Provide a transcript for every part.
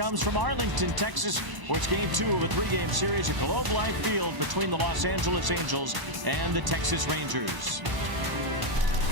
comes from Arlington, Texas, where it's Game 2 of a 3-game series at Globe Life Field between the Los Angeles Angels and the Texas Rangers.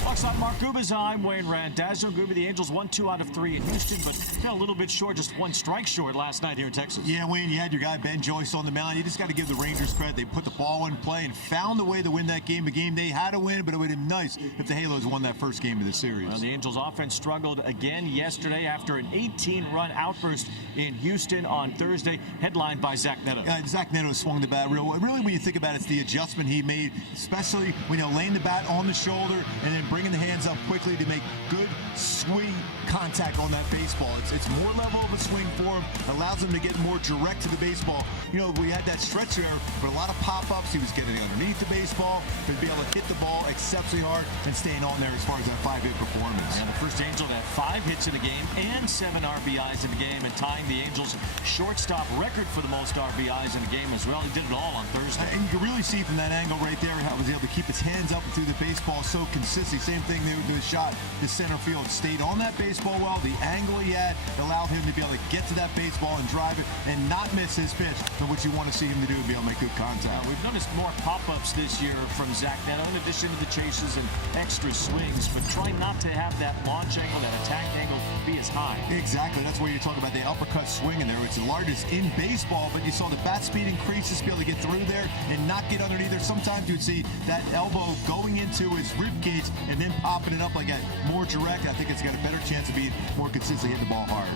Alongside Mark Gubas, I'm Wayne Randazzo. Guba, the Angels won 2 out of 3 in Houston, but got a little bit short, just 1 strike short last night here in Texas. Yeah, Wayne, you had your guy Ben Joyce on the mound. You just got to give the Rangers credit. They put the ball in play and found a way to win that game. A game they had to win, but it would have been nice if the Halos won that first game of the series. Well, the Angels offense struggled again yesterday after an 18-run outburst in Houston on Thursday, headlined by Zach Neto. Zach Neto swung the bat really, when you think about it, it's the adjustment he made, especially when laying the bat on the shoulder and then bringing the hands up quickly to make good swing contact on that baseball. It's more level of a swing for him, allows him to get more direct to the baseball. We had that stretch there, but a lot of pop-ups. He was getting underneath the baseball, to be able to hit the ball exceptionally hard and staying on there as far as that 5-hit performance. And the first Angel had 5 hits in the game and 7 RBIs in the game, and tying the Angels' shortstop record for the most RBIs in the game as well. He did it all on Thursday. And you can really see from that angle right there how he was able to keep his hands up and through the baseball so consistently. Same thing there with the shot to center field. Stayed on that baseball well. The angle he had allowed him to be able to get to that baseball and drive it and not miss his pitch, which you want to see him to do, be able to make good contact. We've noticed more pop-ups this year from Zach Neto, in addition to the chases and extra swings, but try not to have that launch angle, that attack angle be as high. Exactly. That's where you're talking about the uppercut swing in there. It's the largest in baseball, but you saw the bat speed increase, just be able to get through there and not get underneath there. Sometimes you'd see that elbow going into his rib cage and then popping it up like that. More direct. I think it's got a better chance of being more consistently hitting the ball hard.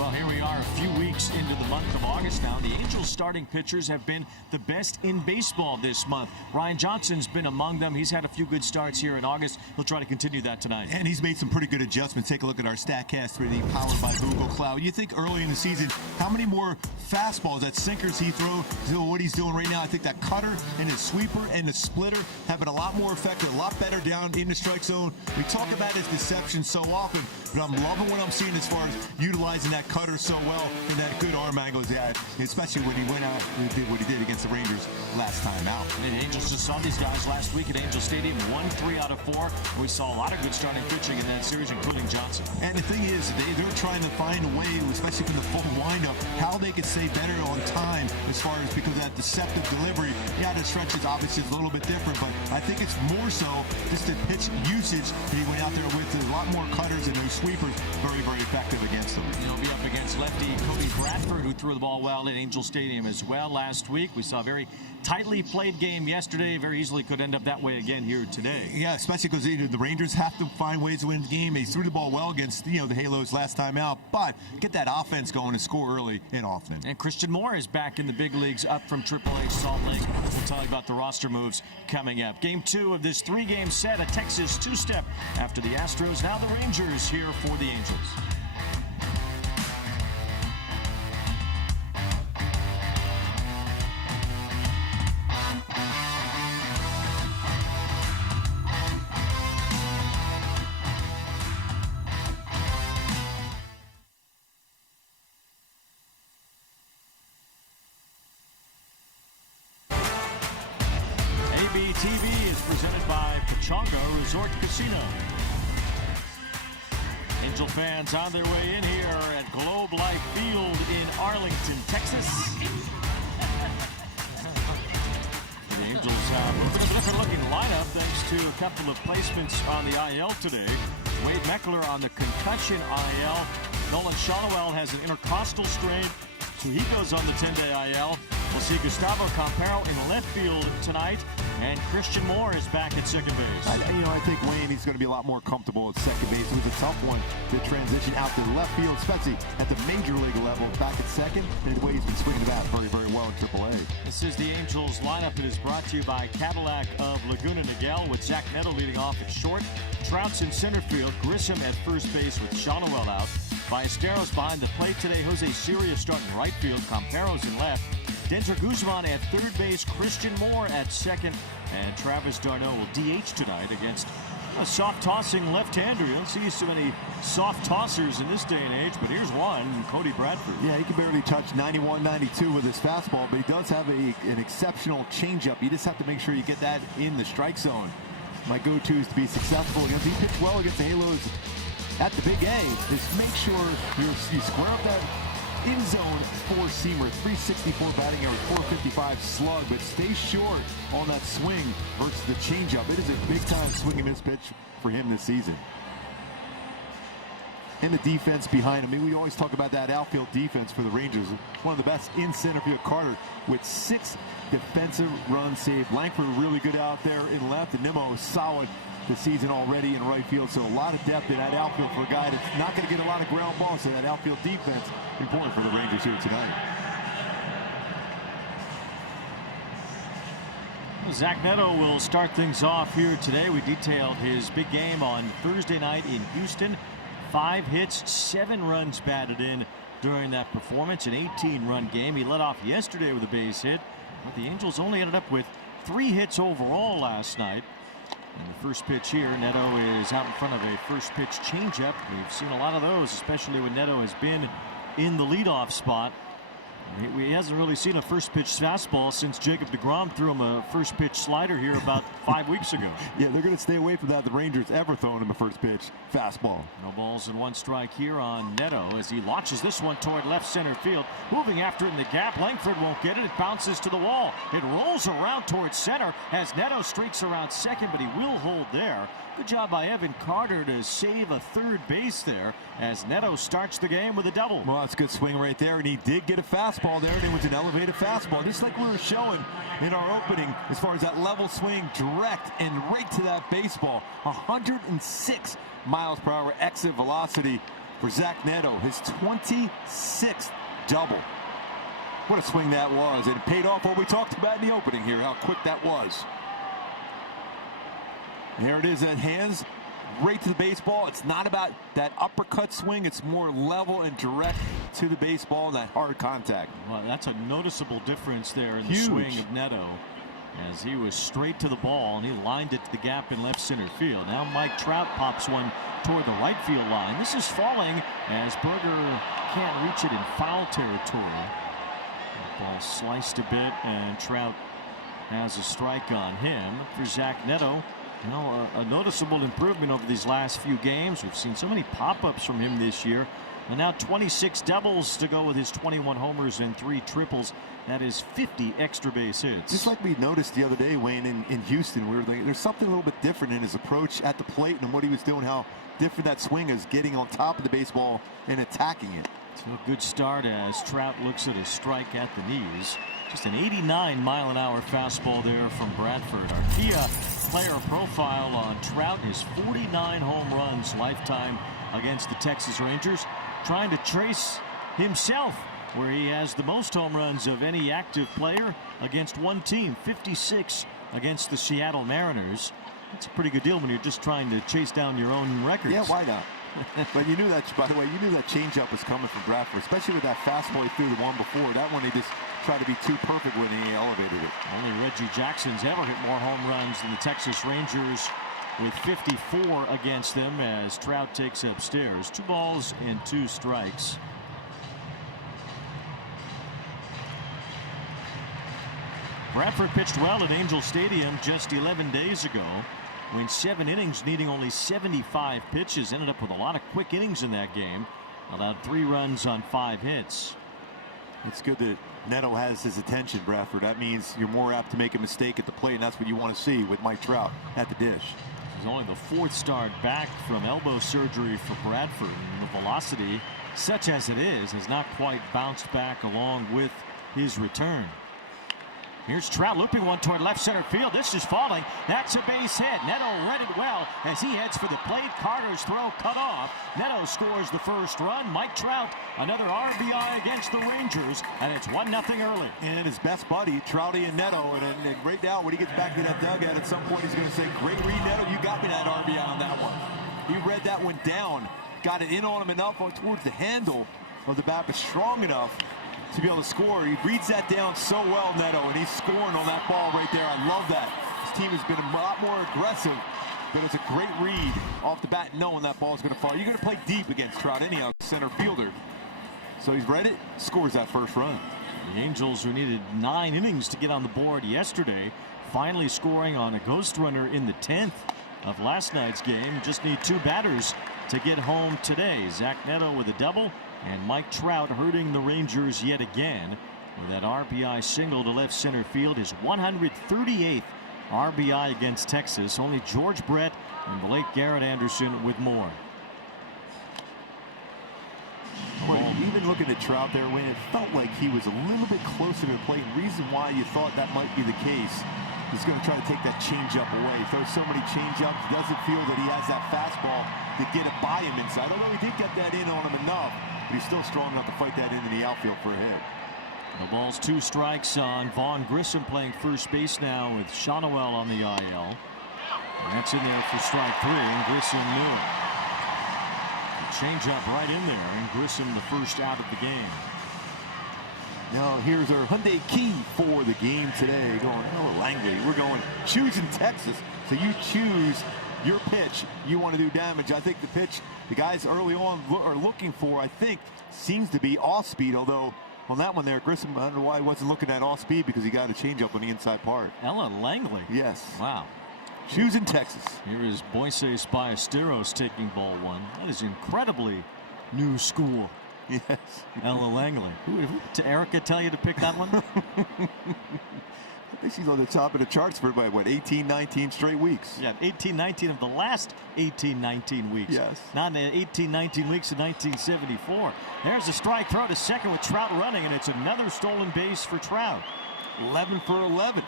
Well, here we are a few weeks into the month of August now. The Angels starting pitchers have been the best in baseball this month. Ryan Johnson's been among them. He's had a few good starts here in August. He'll try to continue that tonight. And he's made some pretty good adjustments. Take a look at our StatCast 3D powered by Google Cloud. You think early in the season, how many more fastballs, that sinkers he throw, what he's doing right now? I think that cutter and his sweeper and the splitter have been a lot more effective, a lot better down in the strike zone. We talk about his deception so often, but I'm loving what I'm seeing as far as utilizing that cutter so well and that good arm angle he had, especially when he went out and did what he did against the Rangers last time out. And the Angels just saw these guys last week at Angel Stadium, won 3 out of 4. We saw a lot of good starting pitching in that series, including Johnson. And the thing is, they're trying to find a way, especially from the full windup, how they could stay better on time as far as because of that deceptive delivery. Yeah, the stretch is obviously a little bit different, but I think it's more so just the pitch usage that he went out there with. A lot more cutters and those sweepers, very, very effective against them. He'll be up against lefty Cody Bradford, who threw the ball well at Angel Stadium as well last week. We saw a very tightly played game yesterday. Very easily could end up that way again here today. Yeah, especially because the Rangers have to find ways to win the game. They threw the ball well against the Halos last time out, but get that offense going and score early and often. And Christian Moore is back in the big leagues, up from AAA Salt Lake. We'll tell you about the roster moves coming up. Game 2 of this 3-game set, a Texas two-step after the Astros. Now the Rangers here for the Angels. TV is presented by Pechanga Resort Casino. Angel fans on their way in here at Globe Life Field in Arlington, Texas. The Angels have a different looking lineup thanks to a couple of placements on the IL today. Wade Meckler on the concussion IL. Nolan Shotwell has an intercostal strain, so he goes on the 10-day IL. We'll see Gustavo Campero in left field tonight, and Christian Moore is back at second base. I think Wayne, he's going to be a lot more comfortable at second base. It was a tough one to transition out to the left field, especially at the major league level. Back at second, and the way he's been swinging the bat very, very well in AAA. This is the Angels lineup that is brought to you by Cadillac of Laguna Niguel, with Zach Neto leading off at short, Trouts in center field, Grissom at first base with Shotwell out. Ballesteros behind the plate today, Jose Sirius starting right field, Camperos in left. Denzer Guzman at third base, Christian Moore at second, and Travis d'Arnaud will DH tonight against a soft-tossing left-hander. You don't see so many soft tossers in this day and age, but here's one, Cody Bradford. Yeah, he can barely touch 91, 92 with his fastball, but he does have an exceptional changeup. You just have to make sure you get that in the strike zone. My go-to is to be successful against. He pitched well against the Halos at the Big A. Just make sure you square up that in-zone four-seamer, 364 batting average, 455 slug, but stay short on that swing versus the changeup. It is a big-time swing and miss pitch for him this season. And the defense behind him. I mean, we always talk about that outfield defense for the Rangers. One of the best in center field. Carter with 6 defensive runs saved. Langford really good out there in left, and Nimmo solid this season already in right field. So a lot of depth in that outfield for a guy that's not going to get a lot of ground balls. So that outfield defense important for the Rangers here tonight. Zach Neto will start things off here today. We detailed his big game on Thursday night in Houston. 5 hits, 7 runs batted in during that performance. An 18-run game. He led off yesterday with a base hit, but the Angels only ended up with 3 hits overall last night. And the first pitch here, Neto is out in front of a first pitch changeup. We've seen a lot of those, especially when Neto has been in the leadoff spot. He hasn't really seen a first pitch fastball since Jacob deGrom threw him a first pitch slider here about 5 weeks ago. Yeah, they're going to stay away from that. The Rangers ever throwing him a first pitch fastball. No balls and 1 strike here on Neto as he launches this one toward left center field. Moving after it in the gap. Langford won't get it. It bounces to the wall. It rolls around towards center as Neto streaks around second, but he will hold there. Good job by Evan Carter to save a third base there as Neto starts the game with a double. Well, that's a good swing right there, and he did get a fastball there, and it was an elevated fastball, just like we were showing in our opening as far as that level swing, direct and right to that baseball. 106 miles per hour exit velocity for Zach Neto, his 26th double. What a swing that was, and it paid off what we talked about in the opening here, how quick that was. There it is, that hands right to the baseball. It's not about that uppercut swing. It's more level and direct to the baseball and that hard contact. Well, that's a noticeable difference there in the swing of Neto as he was straight to the ball and he lined it to the gap in left center field. Now Mike Trout pops one toward the right field line. This is falling as Berger can't reach it in foul territory. The ball sliced a bit and Trout has a strike on him. For Zach Neto, you know, a noticeable improvement over these last few games. We've seen so many pop-ups from him this year. And now 26 doubles to go with his 21 homers and 3 triples. That is 50 extra base hits. Just like we noticed the other day, Wayne, in Houston, we were thinking there's something a little bit different in his approach at the plate and what he was doing, how different that swing is, getting on top of the baseball and attacking it. So a good start as Trout looks at a strike at the knees. Just an 89-mile-an-hour fastball there from Bradford. Our Kia player profile on Trout is 49 home runs lifetime against the Texas Rangers. Trying to trace himself where he has the most home runs of any active player against one team, 56 against the Seattle Mariners. That's a pretty good deal when you're just trying to chase down your own records. Yeah, why not? But you knew that, by the way, you knew that changeup was coming from Bradford, especially with that fastball he threw the one before. That one he just tried to be too perfect when he elevated it. Only Reggie Jackson's ever hit more home runs than the Texas Rangers with 54 against them as Trout takes upstairs. 2 balls and 2 strikes. Bradford pitched well at Angel Stadium just 11 days ago. Went 7 innings, needing only 75 pitches. Ended up with a lot of quick innings in that game. Allowed 3 runs on 5 hits. It's good that Neto has his attention, Bradford. That means you're more apt to make a mistake at the plate, and that's what you want to see with Mike Trout at the dish. He's only the 4th start back from elbow surgery for Bradford. And the velocity, such as it is, has not quite bounced back along with his return. Here's Trout looping one toward left center field. This is falling. That's a base hit. Neto read it well as he heads for the plate. Carter's throw cut off. Neto scores the first run. Mike Trout, another RBI against the Rangers, and it's 1-0 early. And his best buddy, Trouty and Neto, and right now when he gets back to that dugout, at some point he's going to say, "Great read, Neto. You got me that RBI on that one." He read that one down, got it in on him enough towards the handle of the bat, but strong enough to be able to score. He reads that down so well, Neto, and he's scoring on that ball right there. I love that. His team has been a lot more aggressive, but it's a great read off the bat, knowing that ball is going to fall. You're going to play deep against Trout anyhow, center fielder. So he's read it, scores that first run. The Angels, who needed 9 innings to get on the board yesterday, finally scoring on a ghost runner in the 10th of last night's game. Just need 2 batters to get home today. Zach Neto with a double And Mike Trout hurting the Rangers yet again with that RBI single to left center field, his 138th RBI against Texas. Only George Brett and Blake Garrett Anderson with more. Well, even looking at Trout there, when it felt like he was a little bit closer to the plate, reason why you thought that might be the case, he's going to try to take that changeup away. He throws so many changeups, he doesn't feel that he has that fastball to get it by him inside. Although he did get that in on him enough, but he's still strong enough to fight that into the outfield for a hit. The ball's 2 strikes on Vaughn Grissom playing first base now with Shonowell on the IL. And that's in there for strike 3, and Grissom knew it. Change up right in there, and Grissom the first out of the game. Now here's our Hyundai key for the game today. Going, oh, Langley, we're going choosing Texas. So you choose your pitch. You want to do damage. I think the pitch the guys early on are looking for, I think, seems to be off speed. Although on that one there, Grissom, I don't know why he wasn't looking at off speed, because he got a changeup on the inside part. Ella Langley. Yes. Wow. Choosing Texas. Here is Moises Ballesteros taking ball 1. That is incredibly new school. Yes. Ella Langley. Did Erica tell you to pick that one? I think she's on the top of the charts for, what, 18, 19 straight weeks. Yeah, 18, 19 of the last 18, 19 weeks. Yes. Not 18, 19 weeks in 1974. There's a strike throw to second with Trout running, and it's another stolen base for Trout. 11 for 11.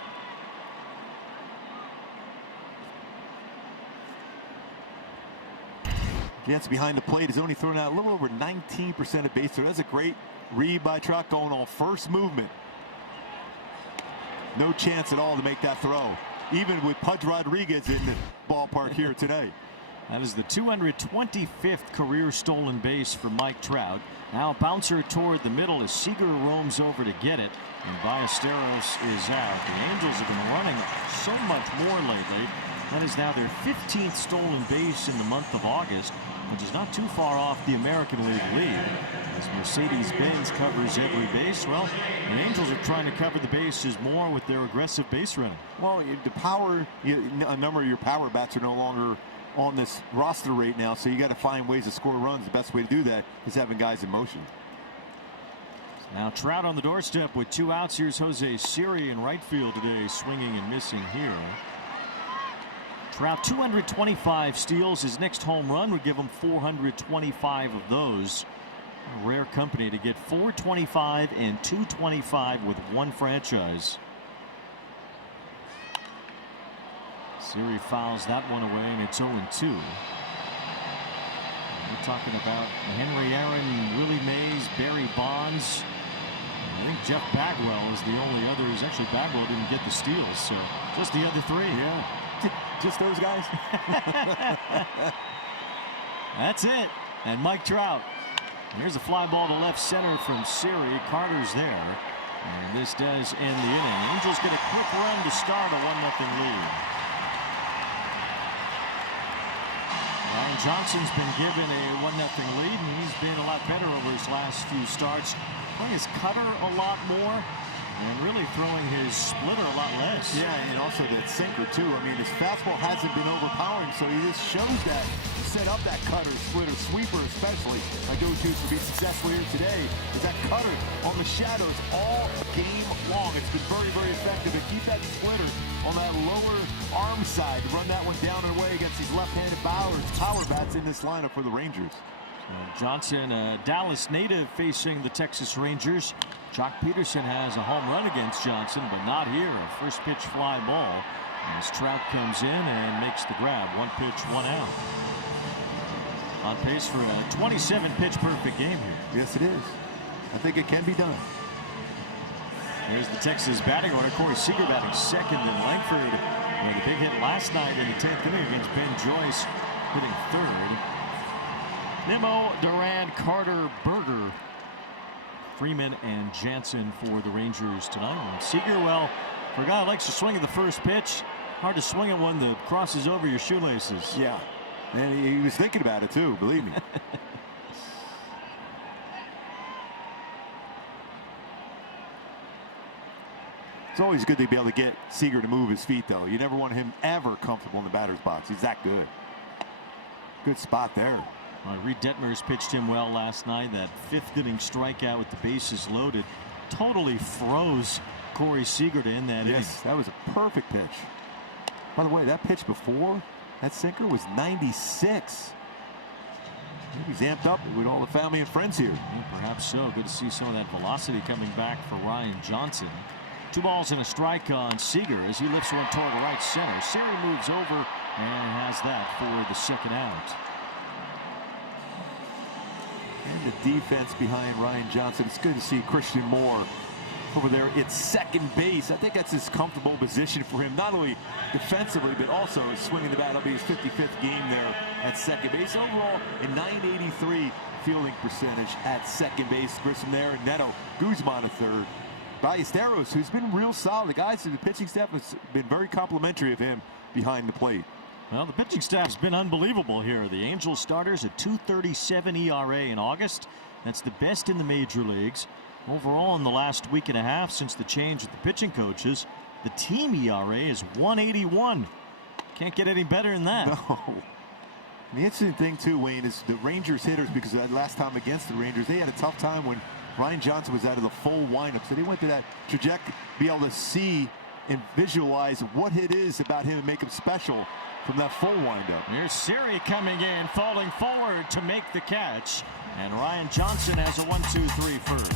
Gets behind the plate, has only thrown out a little over 19% of base. So that's a great read by Trout, going on first movement. No chance at all to make that throw, even with Pudge Rodriguez in the ballpark here today. That is the 225th career stolen base for Mike Trout. Now a bouncer toward the middle as Seager roams over to get it, and Ballesteros is out. The Angels have been running so much more lately. That is now their 15th stolen base in the month of August, which is not too far off the American League lead. As Mercedes-Benz covers every base, well, the Angels are trying to cover the bases more with their aggressive base running. Well, the power, a number of your power bats are no longer on this roster right now, so you got to find ways to score runs. The best way to do that is having guys in motion. Now Trout on the doorstep with 2 outs. Here's Jose Siri in right field today, swinging and missing here. Trout 225 steals. His next home run would give him 425 of those. A rare company to get 425 and 225 with one franchise. Siri fouls that one away, and it's 0-2. We're talking about Henry Aaron, Willie Mays, Barry Bonds. I think Jeff Bagwell is the only others. Actually, Bagwell didn't get the steals, so just the other 3. Yeah. Just those guys. That's it. And Mike Trout. Here's a fly ball to left center from Siri. Carter's there. And this does end the inning. Angels get a quick run to start a 1-0 lead. Ryan Johnson's been given a 1-0 lead, and he's been a lot better over his last few starts. Playing his cutter a lot more, and really throwing his splitter a lot less. Yeah, and also that sinker too. I mean, his fastball hasn't been overpowering, so he just shows that to set up that cutter, splitter, sweeper especially. My go-to to be successful here today is that cutter on the shadows all game long. It's been very, very effective to keep that splitter on that lower arm side, run that one down and away against these left-handed power bats in this lineup for the Rangers. Johnson, a Dallas native, facing the Texas Rangers. Jock Peterson has a home run against Johnson, but not here. A first pitch fly ball as Trout comes in and makes the grab. 1 pitch, 1 out. On pace for a 27-pitch perfect game here. Yes, it is. I think it can be done. There's the Texas batting order. Corey Seager batting second, and Langford with a big hit last night in the 10th inning against Ben Joyce, hitting third. Nimmo, Durant, Carter, Berger, Freeman, and Jansen for the Rangers tonight. And Seager, well, for a guy who likes to swing at the first pitch, hard to swing at one that crosses over your shoelaces. Yeah, and he was thinking about it too, believe me. It's always good to be able to get Seager to move his feet, though. You never want him ever comfortable in the batter's box. He's that good. Good spot there. Reed Detmers pitched him well last night. That 5th inning strikeout with the bases loaded totally froze Corey Seager in that inning. Yes, that was a perfect pitch. By the way, that pitch before, that sinker was 96. He's amped up with all the family and friends here. Yeah, perhaps so. Good to see some of that velocity coming back for Ryan Johnson. 2 balls and a strike on Seager as he lifts one toward the right center. Siri moves over and has that for the 2nd out. And the defense behind Ryan Johnson. It's good to see Christian Moore over there at second base. I think that's his comfortable position for him, not only defensively, but also swinging the bat. It'll be his 55th game there at second base. Overall, a .983 fielding percentage at second base. Grissom there, and Neto, Guzman at third. Ballesteros, who's been real solid. The guys in the pitching staff has been very complimentary of him behind the plate. Well, the pitching staff's been unbelievable here. The Angels starters at .237 ERA in August. That's the best in the major leagues. Overall, in the last week and a half since the change with the pitching coaches, the team ERA is .181. Can't get any better than that. No. And the interesting thing, too, Wayne, is the Rangers hitters, because that last time against the Rangers, they had a tough time when Ryan Johnson was out of the full windup. So they went to that trajectory, be able to see and visualize what it is about him and make him special from that full windup. Here's Siri coming in, falling forward to make the catch. And Ryan Johnson has a 1-2-3 first.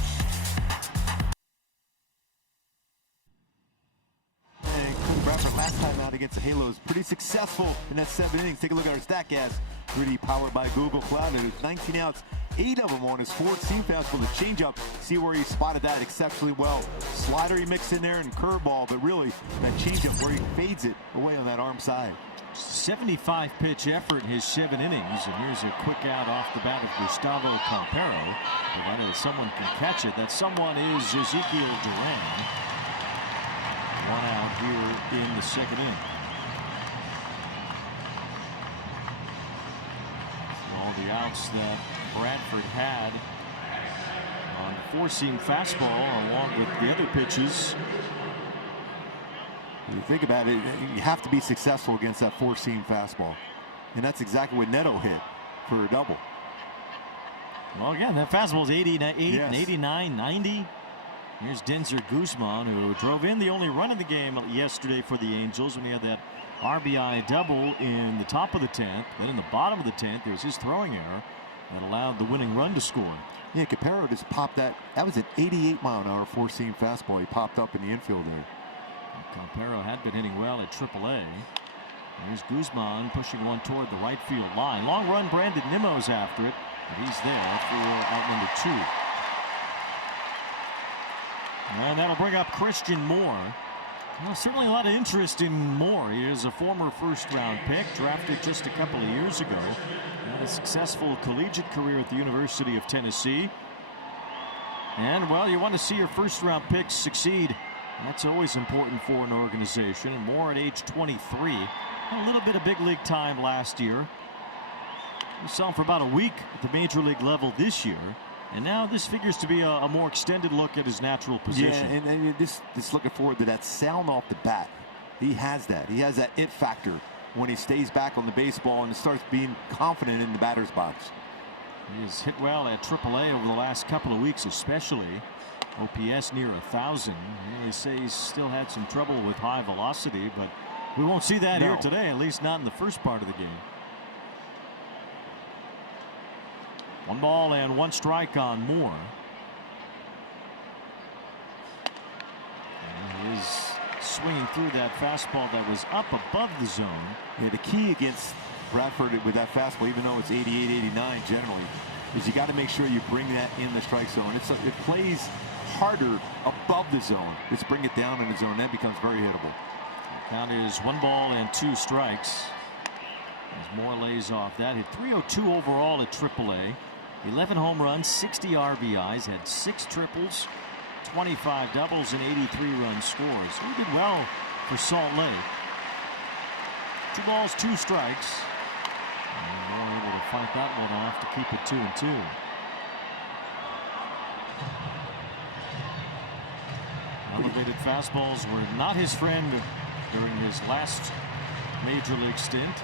And Clint Bradford last time out against the Halos, pretty successful in that 7 innings. Take a look at our StatCast, really powered by Google Cloud. And it's 19 outs, 8 of them on his 4-seam fastball. The changeup, see where he spotted that exceptionally well. Slider he mixed in there and curveball, but really that changeup where he fades it away on that arm side. 75 pitch effort in his 7 innings, and here's a quick out off the bat of Gustavo Campero. Provided that someone can catch it. That someone is Ezekiel Duran. 1 out here in the 2nd inning. All the outs that Bradford had on 4-seam fastball, along with the other pitches. When you think about it, you have to be successful against that 4-seam fastball. And that's exactly what Neto hit for a double. Well, again, that fastball is 88, yes. 89, 90. Here's Denzer Guzman, who drove in the only run in the game yesterday for the Angels when he had that RBI double in the top of the 10th. Then in the bottom of the 10th, there was his throwing error that allowed the winning run to score. Yeah, Campero just popped that. That was an 88-mile-an-hour 4-seam fastball. He popped up in the infield there. Campero had been hitting well at AAA. Here's Guzman pushing one toward the right field line. Long run, Brandon Nimmo's after it, but he's there for out number 2. And that'll bring up Christian Moore. Well, certainly a lot of interest in Moore. He is a former first-round pick, drafted just a couple of years ago. Had a successful collegiate career at the University of Tennessee. And, well, you want to see your first-round picks succeed. That's always important for an organization. And Moore at age 23. A little bit of big league time last year. We saw him for about a week at the major league level this year. And now this figures to be a more extended look at his natural position. Yeah, and you're just looking forward to that sound off the bat. He has that. He has that it factor when he stays back on the baseball and starts being confident in the batter's box. He's hit well at AAA over the last couple of weeks, especially. OPS near 1,000. They say he's still had some trouble with high velocity, but we won't see that here today, at least not in the first part of the game. 1 ball and 1 strike on Moore. And he's swinging through that fastball that was up above the zone. Yeah, the key against Bradford with that fastball, even though it's 88, 89 generally, is you got to make sure you bring that in the strike zone. It plays harder above the zone. Let's bring it down in the zone. That becomes very hittable. Count is 1 ball and 2 strikes. As Moore lays off that. Hit .302 overall at AAA. 11 home runs, 60 RBIs, had 6 triples, 25 doubles, and 83 run scores. So he did well for Salt Lake. 2 balls, 2 strikes. And Moore able to fight that one off to keep it 2-2. Elevated fastballs were not his friend during his last major league stint.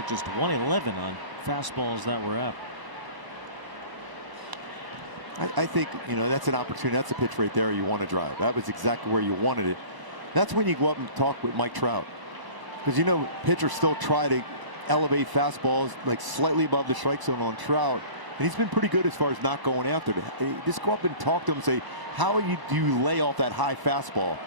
At just 111 on fastballs that were up. I think, that's an opportunity. That's a pitch right there you want to drive. That was exactly where you wanted it. That's when you go up and talk with Mike Trout. Because, pitchers still try to elevate fastballs like slightly above the strike zone on Trout. And he's been pretty good as far as not going after it. Just go up and talk to him and say, how do you lay off that high fastball?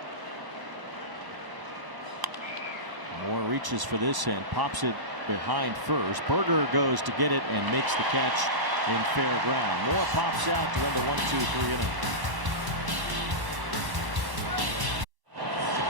Moore reaches for this and pops it behind first. Berger goes to get it and makes the catch in fair ground. Moore pops out to end the 1-2-3 inning.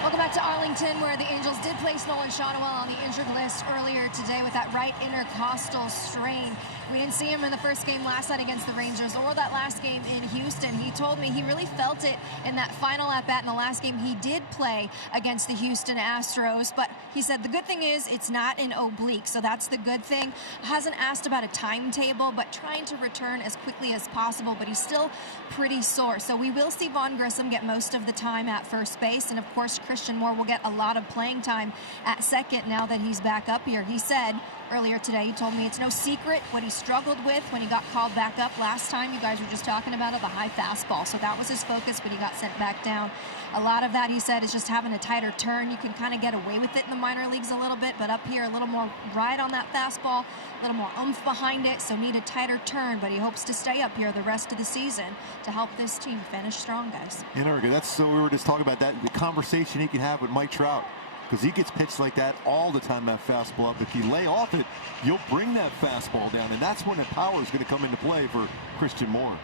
Welcome back to Arlington, where the Angels did place Nolan Shotwell on the injured list earlier today with that right intercostal strain. We didn't see him in the first game last night against the Rangers or that last game in Houston. He told me he really felt it in that final at-bat in the last game he did play against the Houston Astros. But he said the good thing is it's not an oblique, so that's the good thing. Hasn't asked about a timetable, but trying to return as quickly as possible, but he's still pretty sore. So we will see Vaughn Grissom get most of the time at first base, and of course Christian Moore will get a lot of playing time at second now that he's back up here. He said earlier today, he told me it's no secret what he struggled with when he got called back up last time. You guys were just talking about it, the high fastball. So that was his focus, but he got sent back down. A lot of that, he said, is just having a tighter turn. You can kind of get away with it in the minor leagues a little bit, but up here, a little more ride on that fastball, a little more oomph behind it, so need a tighter turn, but he hopes to stay up here the rest of the season to help this team finish strong, guys. Erica, that's so we were just talking about that, the conversation he can have with Mike Trout. Because he gets pitched like that all the time, that fastball up. If you lay off it, you'll bring that fastball down, and that's when the power is going to come into play for Christian Moore.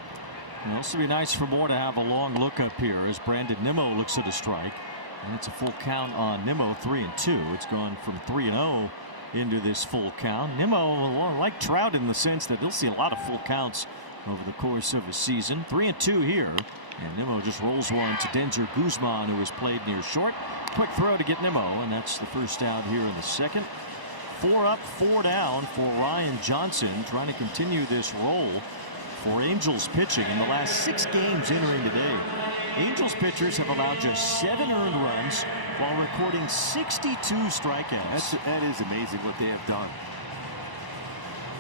It'll also be nice for Moore to have a long look up here as Brandon Nimmo looks at a strike. And it's a full count on Nimmo, 3-2. It's gone from 3-0 into this full count. Nimmo, like Trout in the sense that he'll see a lot of full counts over the course of a season. 3-2 here. And Nimmo just rolls one to Denzer Guzman, who has played near short. Quick throw to get Nimmo, and that's the first out here in the second. 4 up, 4 down for Ryan Johnson, trying to continue this roll for Angels pitching in the last 6 games entering today. Angels pitchers have allowed just 7 earned runs while recording 62 strikeouts. That is amazing what they have done.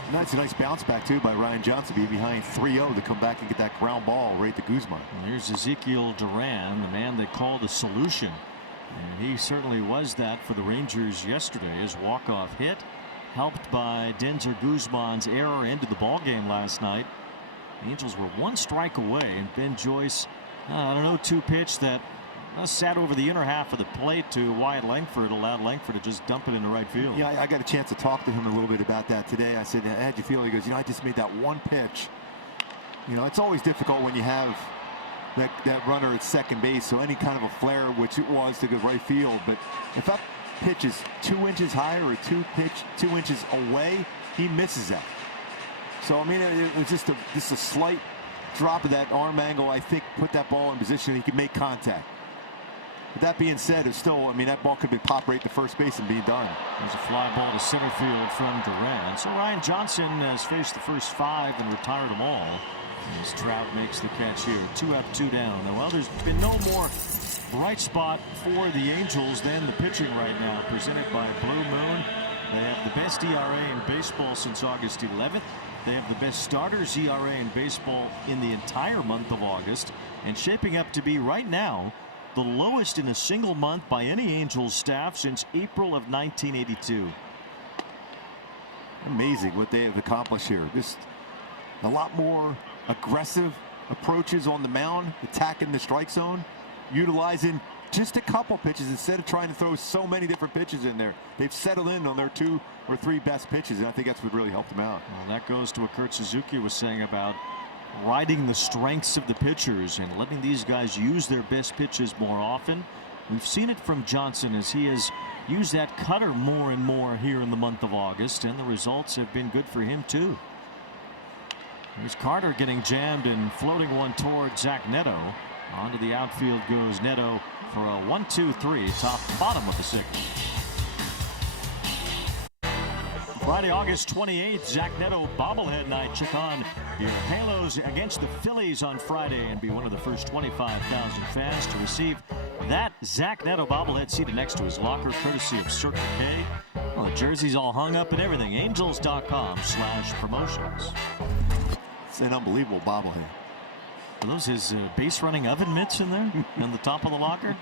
And that's a nice bounce back, too, by Ryan Johnson, being behind 3-0 to come back and get that ground ball right to Guzman. And there's Ezekiel Duran, the man they call the solution. And he certainly was that for the Rangers yesterday. His walk-off hit, helped by Denzer Guzman's error, ended the ball game last night. The Angels were 1 strike away, and Ben Joyce, I don't know, 2 pitch that sat over the inner half of the plate to Wyatt Langford, allowed Langford to just dump it into right field. Yeah, I got a chance to talk to him a little bit about that today. I said, how'd you feel? He goes, I just made that 1 pitch. It's always difficult when you have that runner at second base, so any kind of a flare, which it was, to go right field. But if that pitch is 2 inches higher or 2 inches away, he misses that. So, it was just a slight drop of that arm angle, I think, put that ball in position he could make contact. But that being said, it's still, that ball could be popped right to first base and be done. There's a fly ball to center field from Duran. So Ryan Johnson has faced the first 5 and retired them all. As Trout makes the catch here. 2 up, 2 down. Well, there's been no more bright spot for the Angels than the pitching right now, presented by Blue Moon. They have the best ERA in baseball since August 11th. They have the best starters ERA in baseball in the entire month of August, and shaping up to be right now the lowest in a single month by any Angels staff since April of 1982. Amazing what they have accomplished here. Just a lot more aggressive approaches on the mound, attacking the strike zone, utilizing just a couple pitches instead of trying to throw so many different pitches in there. They've settled in on their 2 or 3 best pitches, and I think that's what really helped them out. Well, that goes to what Kurt Suzuki was saying about riding the strengths of the pitchers and letting these guys use their best pitches more often. We've seen it from Johnson as he has used that cutter more and more here in the month of August, and the results have been good for him too. Here's Carter getting jammed and floating one toward Zach Neto. Onto the outfield goes Neto for a 1-2-3, top bottom of the 6th. Friday, August 28th, Zach Neto bobblehead night. Check on your Halos against the Phillies on Friday and be one of the first 25,000 fans to receive that Zach Neto bobblehead seated next to his locker, courtesy of Circle K. Well, the jersey's all hung up and everything. Angels.com/promotions. It's an unbelievable bobblehead. Are those his base running oven mitts in there on the top of the locker?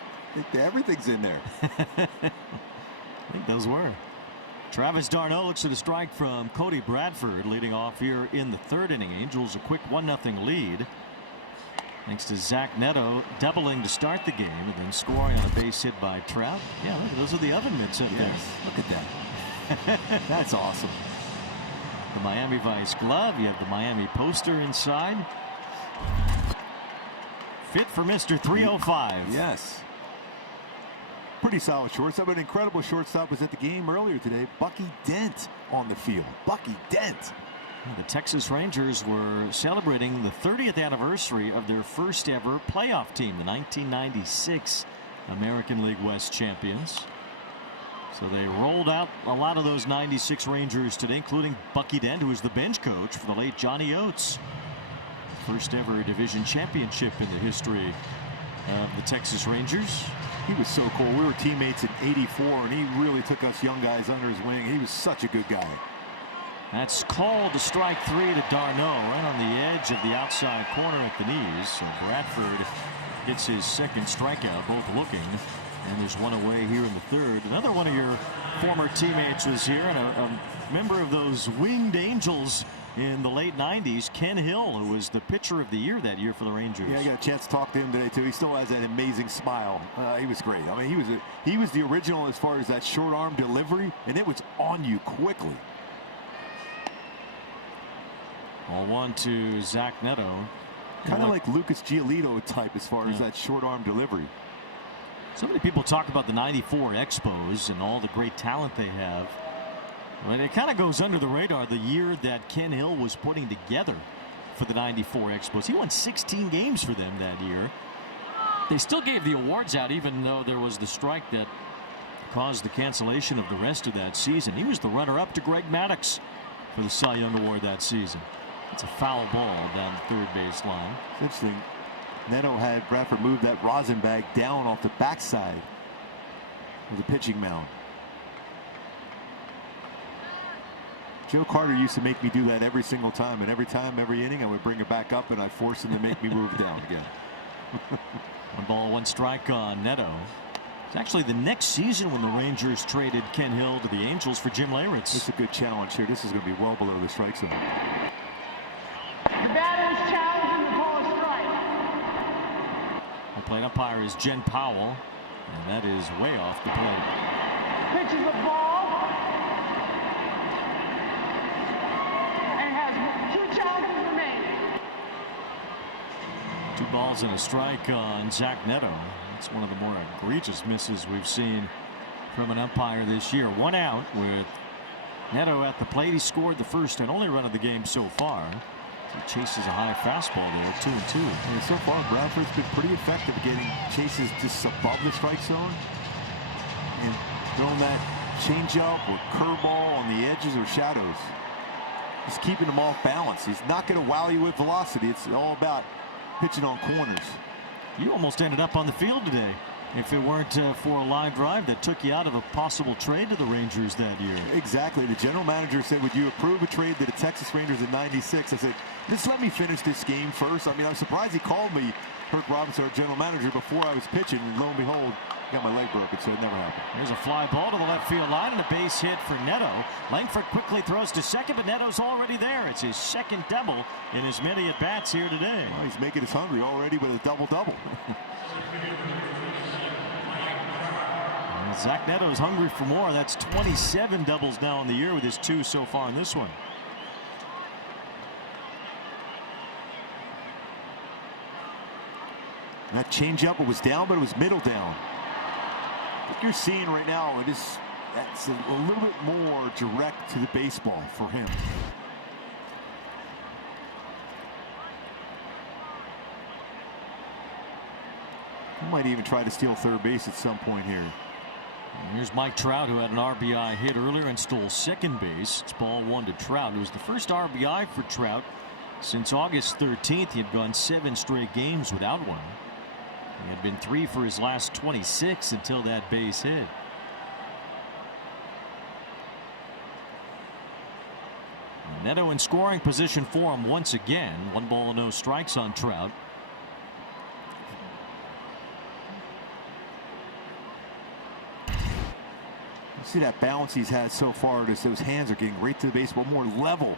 Everything's in there. I think those were. Travis d'Arnaud looks at a strike from Cody Bradford, leading off here in the third inning. Angels a quick 1-0 lead. Thanks to Zach Neto doubling to start the game and then scoring on a base hit by Trout. Yeah, look, those are the oven mitts up there. Look at that. That's awesome. The Miami Vice glove. You have the Miami poster inside. Fit for Mr. 305. Yes. Pretty solid shortstop. An incredible shortstop was at the game earlier today. Bucky Dent on the field. Bucky Dent. The Texas Rangers were celebrating the 30th anniversary of their first ever playoff team, the 1996 American League West champions. So they rolled out a lot of those 96 Rangers today, including Bucky Dent, who was the bench coach for the late Johnny Oates. First ever division championship in the history of the Texas Rangers. He was so cool. We were teammates in '84, and he really took us young guys under his wing. He was such a good guy. That's called to strike three to d'Arnaud, right on the edge of the outside corner at the knees. So Bradford gets his second strikeout, both looking. And there's one away here in the third. Another one of your former teammates was here, and a member of those winged Angels in the late 90s, Ken Hill, who was the pitcher of the year that year for the Rangers. Yeah, I got a chance to talk to him today too. He still has that amazing smile. He was great. I mean, he was the original as far as that short arm delivery, and it was on you quickly. 0-1 to Zach Neto. Kind of like Lucas Giolito type as far as that short arm delivery. So many people talk about the '94 Expos and all the great talent they have. But it kind of goes under the radar, the year that Ken Hill was putting together for the '94 Expos. He won 16 games for them that year. They still gave the awards out, even though there was the strike that caused the cancellation of the rest of that season. He was the runner-up to Greg Maddux for the Cy Young Award that season. It's a foul ball down the third base line. It's interesting. Neto had Bradford move that rosin bag down off the backside of the pitching mound. Joe Carter used to make me do that every single time, and every inning, I would bring it back up and I'd force him to make me move it down again. 1-1 strike on Neto. It's actually the next season when the Rangers traded Ken Hill to the Angels for Jim Leyritz. This is a good challenge here. This is going to be well below the strike zone. The batter is challenging the call of strike. The plate umpire is Jen Powell, and that is way off the plate. Pitches the ball and has 2 challenges remaining. 2 balls and a strike on Zach Neto. That's one of the more egregious misses we've seen from an umpire this year. 1 out with Neto at the plate. He scored the first and only run of the game so far. He chases a high fastball there, 2-2. And so far, Bradford's been pretty effective getting chases just above the strike zone and throwing that changeup or curveball on the edges or shadows. He's keeping them off balance. He's not going to wow you with velocity. It's all about pitching on corners. You almost ended up on the field today if it weren't for a line drive that took you out of a possible trade to the Rangers that year. Exactly. The general manager said, would you approve a trade to the Texas Rangers in '96? I said, just let me finish this game first. I mean, I'm surprised he called me, Kirk Robinson, our general manager, before I was pitching, and lo and behold, got my leg broken, so it never happened. There's a fly ball to the left field line and a base hit for Neto. Langford quickly throws to second, but Neto's already there. It's his second double in as many at-bats here today. Well, he's making us hungry already with a double-double. Zach Neto's hungry for more. That's 27 doubles now in the year with his 2 so far in this one. That changeup, it was down, but it was middle down. What you're seeing right now, that's a little bit more direct to the baseball for him. He might even try to steal third base at some point here. And here's Mike Trout, who had an RBI hit earlier and stole second base. It's ball 1 to Trout. It was the first RBI for Trout since August 13th. He had gone 7 straight games without one. He had been 3 for his last 26 until that base hit. Neto in scoring position for him once again. 1 ball, no strikes on Trout. See that balance he's had so far. Those hands are getting right to the baseball, more level.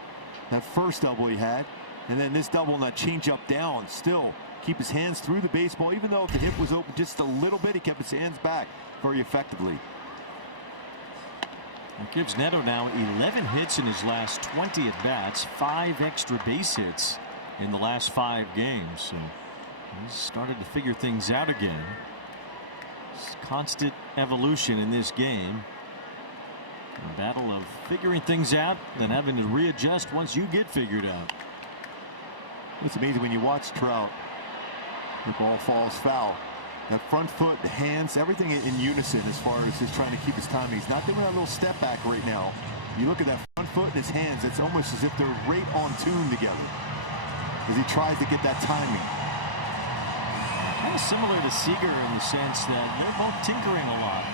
That first double he had, and then this double and that changeup down. Still keep his hands through the baseball, even though the hip was open just a little bit. He kept his hands back very effectively. It gives Neto now 11 hits in his last 20 at bats, 5 extra base hits in the last 5 games. So he's started to figure things out again. It's constant evolution in this game. A battle of figuring things out, then having to readjust once you get figured out. It's amazing when you watch Trout. The ball falls foul. That front foot, the hands, everything in unison as far as just trying to keep his timing. He's not doing that little step back right now. You look at that front foot and his hands, it's almost as if they're right on tune together as he tries to get that timing. Kind of similar to Seager in the sense that they're both tinkering a lot.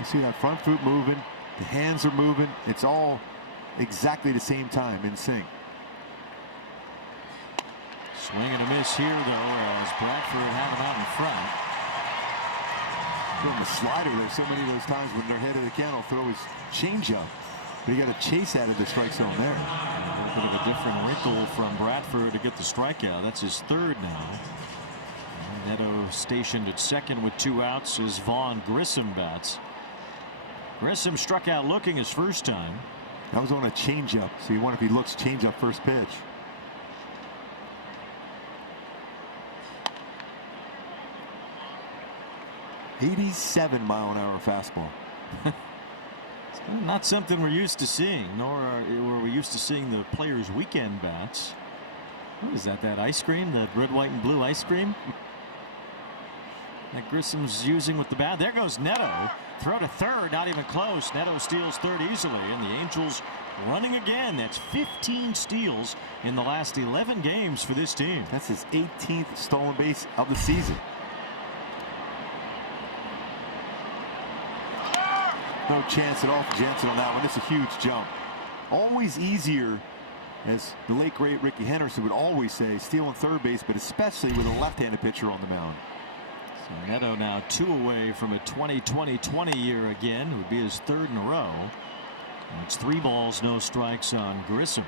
You see that front foot moving, the hands are moving. It's all exactly the same time in sync. Swing and a miss here, though, as Bradford had him out in front. From the slider, there's so many of those times when they're head of the count, he'll throw his changeup. But you got to chase out of the strike zone there. A bit of a different wrinkle from Bradford to get the strikeout. That's his 3rd now. Neto stationed at second with 2 outs as Vaughn Grissom bats. Grissom struck out looking his first time. That was on a changeup, so you wonder if he looks changeup first pitch. '87-mile-an-hour fastball. It's not something we're used to seeing, nor were we used to seeing the Players Weekend bats. What is that? That ice cream? That red, white, and blue ice cream? That Grissom's using with the bat. There goes Neto. Throw to third, not even close. Neto steals third easily, and the Angels running again. That's 15 steals in the last 11 games for this team. That's his 18th stolen base of the season. No chance at all for Jensen on that one. It's a huge jump. Always easier, as the late great Ricky Henderson would always say, stealing third base, but especially with a left-handed pitcher on the mound. So Neto now 2 away from a 20-20-20 year again. It would be his 3rd in a row. And it's 3 balls, no strikes on Grissom.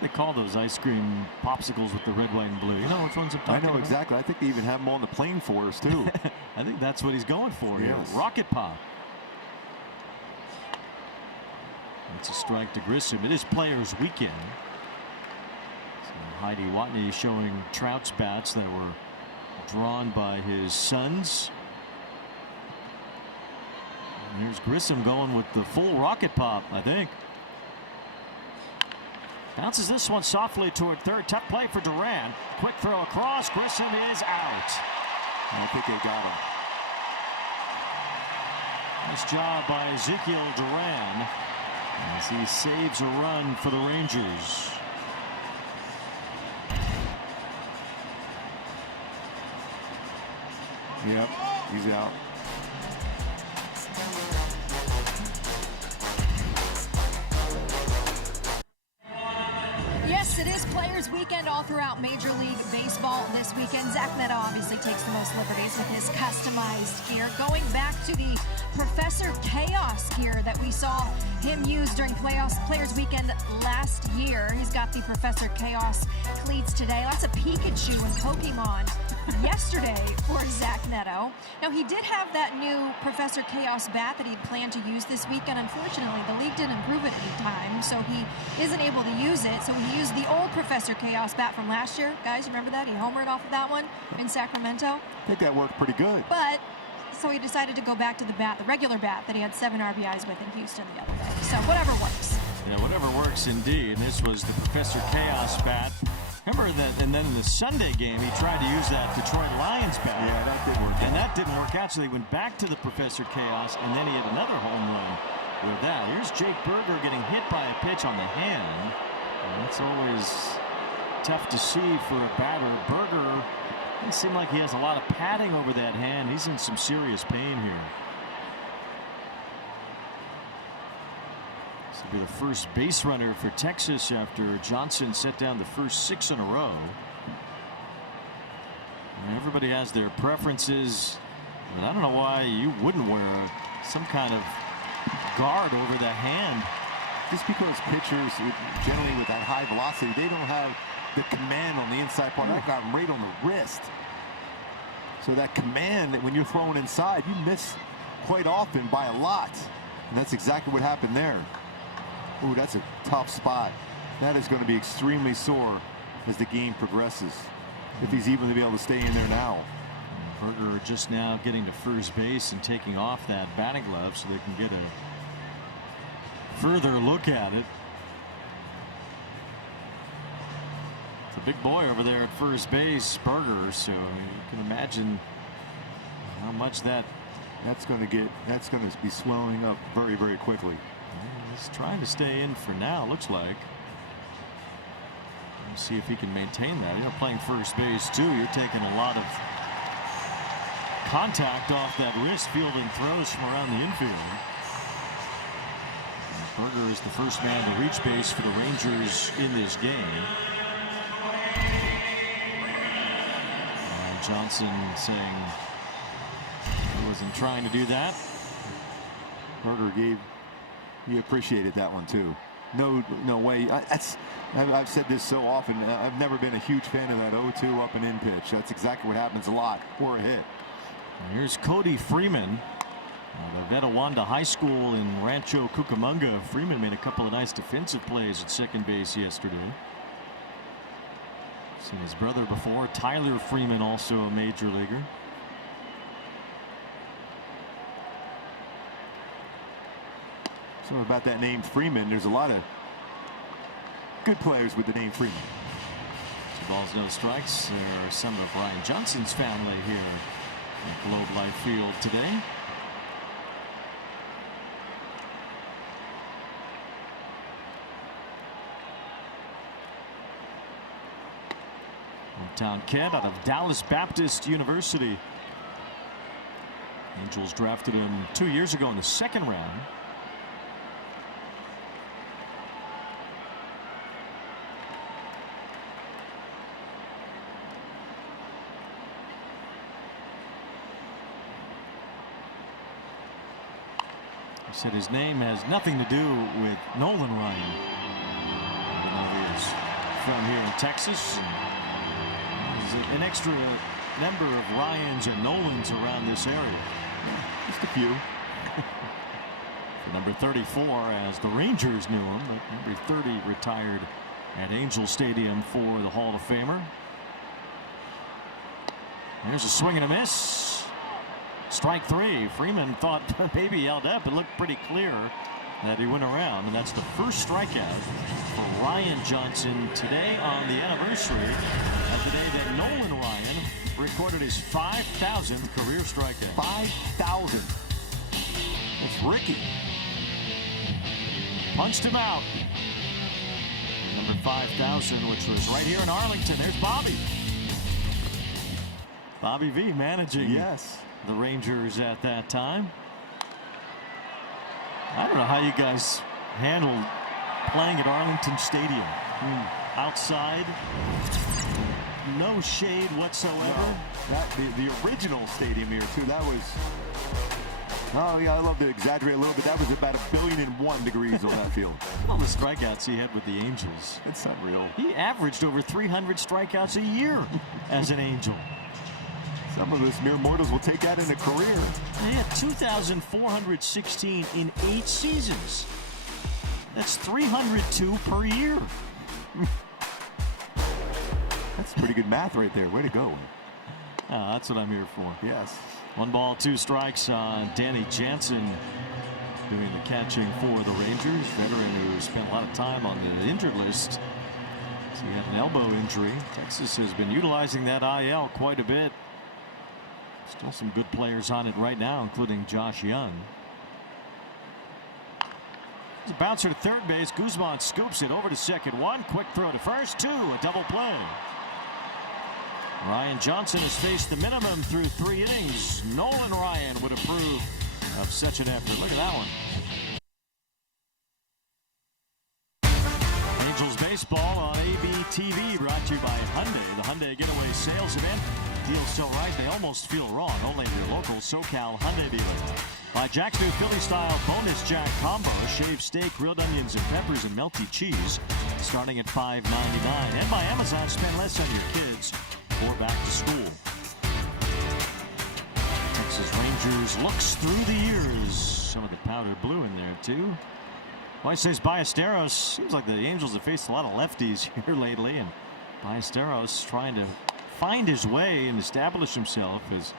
They call those ice cream popsicles with the red, white, and blue. You know which ones I'm talking about? I know exactly. I think they even have them on the plane for us, too. I think that's what he's going for here. Yes. Rocket Pop. That's a strike to Grissom. It is Players Weekend. So Heidi Watney showing Trout's bats that were drawn by his sons. And here's Grissom going with the full Rocket Pop, I think. Bounces this one softly toward third. Tough play for Duran. Quick throw across. Grissom is out. I think they got him. Nice job by Ezekiel Duran as he saves a run for the Rangers. Yep, he's out. Yes, it is Players Weekend all throughout Major League Baseball this weekend. Zach Neto obviously takes the most liberties with his customized gear. Going back to the Professor Chaos gear that we saw him use during Players Weekend last year. He's got the Professor Chaos cleats today. Lots of Pikachu and Pokemon yesterday for Zach Neto. Now, he did have that new Professor Chaos bat that he'd planned to use this weekend. Unfortunately, the league didn't approve it in time, so he isn't able to use it. So he used the old Professor Chaos bat from last year. Guys, remember that? He homered off of that one in Sacramento. I think that worked pretty good. But so he decided to go back to the bat, the regular bat that he had 7 RBIs with in Houston the other day. So whatever works. Yeah, whatever works indeed. This was the Professor Chaos bat. Remember that, and then in the Sunday game, he tried to use that Detroit Lions bat. Yeah, that did work. And that didn't work out, so they went back to the Professor Chaos, and then he had another home run with that. Here's Jake Berger getting hit by a pitch on the hand. And that's always tough to see for a batter. Berger, it seems like he has a lot of padding over that hand. He's in some serious pain here. This will be the first base runner for Texas after Johnson set down the first 6 in a row. And everybody has their preferences, but I don't know why you wouldn't wear some kind of guard over the hand. Just because pitchers, generally with that high velocity, they don't have the command on the inside part. That got right on the wrist. So that command, when you're throwing inside, you miss quite often by a lot. And that's exactly what happened there. Ooh, that's a tough spot. That is going to be extremely sore as the game progresses, if he's even to be able to stay in there now. Berger just now getting to first base and taking off that batting glove so they can get a further look at it. It's a big boy over there at first base, Berger, so you can imagine how much that's going to be swelling up very, very quickly. He's trying to stay in for now, looks like. Let's see if he can maintain that. You're playing first base too. You're taking a lot of contact off that wrist, fielding throws from around the infield. Berger is the first man to reach base for the Rangers in this game. Johnson saying he wasn't trying to do that. Berger he appreciated that one too. No way. I've said this so often. I've never been a huge fan of that 0-2 up and in pitch. That's exactly what happens a lot, or a hit. Here's Cody Freeman. The Vetawanda High School in Rancho Cucamonga. Freeman made a couple of nice defensive plays at second base yesterday. Seen his brother before, Tyler Freeman, also a major leaguer. Something about that name Freeman. There's a lot of good players with the name Freeman. 2 balls, no strikes. There are some of Ryan Johnson's family here at Globe Life Field today. Hometown kid out of Dallas Baptist University. Angels drafted him 2 years ago in the 2nd round. He said his name has nothing to do with Nolan Ryan. He's from here in Texas. There's an extra number of Ryans and Nolans around this area. Just a few. For number 34, as the Rangers knew him, but number 30 retired at Angel Stadium for the Hall of Famer. There's a swing and a miss. Strike 3. Freeman thought maybe he held up. It looked pretty clear that he went around, and that's the first strikeout for Ryan Johnson today on the anniversary of the day that Nolan Ryan recorded his 5,000th career strikeout. 5,000. It's Ricky. Punched him out. Number 5,000, which was right here in Arlington. There's Bobby. Bobby V managing the Rangers at that time. I don't know how you guys handled playing at Arlington Stadium. Outside, no shade whatsoever. No, the original stadium here too. That was. Oh yeah, I love to exaggerate a little bit. That was about 1,000,001 degrees on that field. All the strikeouts he had with the Angels. It's unreal. He averaged over 300 strikeouts a year as an Angel. Some of us mere mortals will take that in a career. He had 2,416 in 8 seasons. That's 302 per year. That's pretty good math right there. Way to go. That's what I'm here for. Yes. 1 ball, 2 strikes on Danny Jansen doing the catching for the Rangers. Veteran who spent a lot of time on the injured list. So he had an elbow injury. Texas has been utilizing that IL quite a bit. Still some good players on it right now, including Josh Young. There's a bouncer to third base. Guzman scoops it over to second. 1 quick throw to first. 2, a double play. Ryan Johnson has faced the minimum through 3 innings. Nolan Ryan would approve of such an effort. Look at that one. baseball on ABTV, brought to you by Hyundai, the Hyundai Getaway Sales Event. Deals so right, they almost feel wrong. Only your local SoCal Hyundai dealer. By Jack's new Philly-style bonus Jack combo, shaved steak, grilled onions and peppers, and melty cheese, starting at $5.99. And by Amazon, spend less on your kids or back to school. Texas Rangers looks through the years. Some of the powder blue in there, too. Well, he says Ballesteros. Seems like the Angels have faced a lot of lefties here lately, and Ballesteros trying to find his way and establish himself has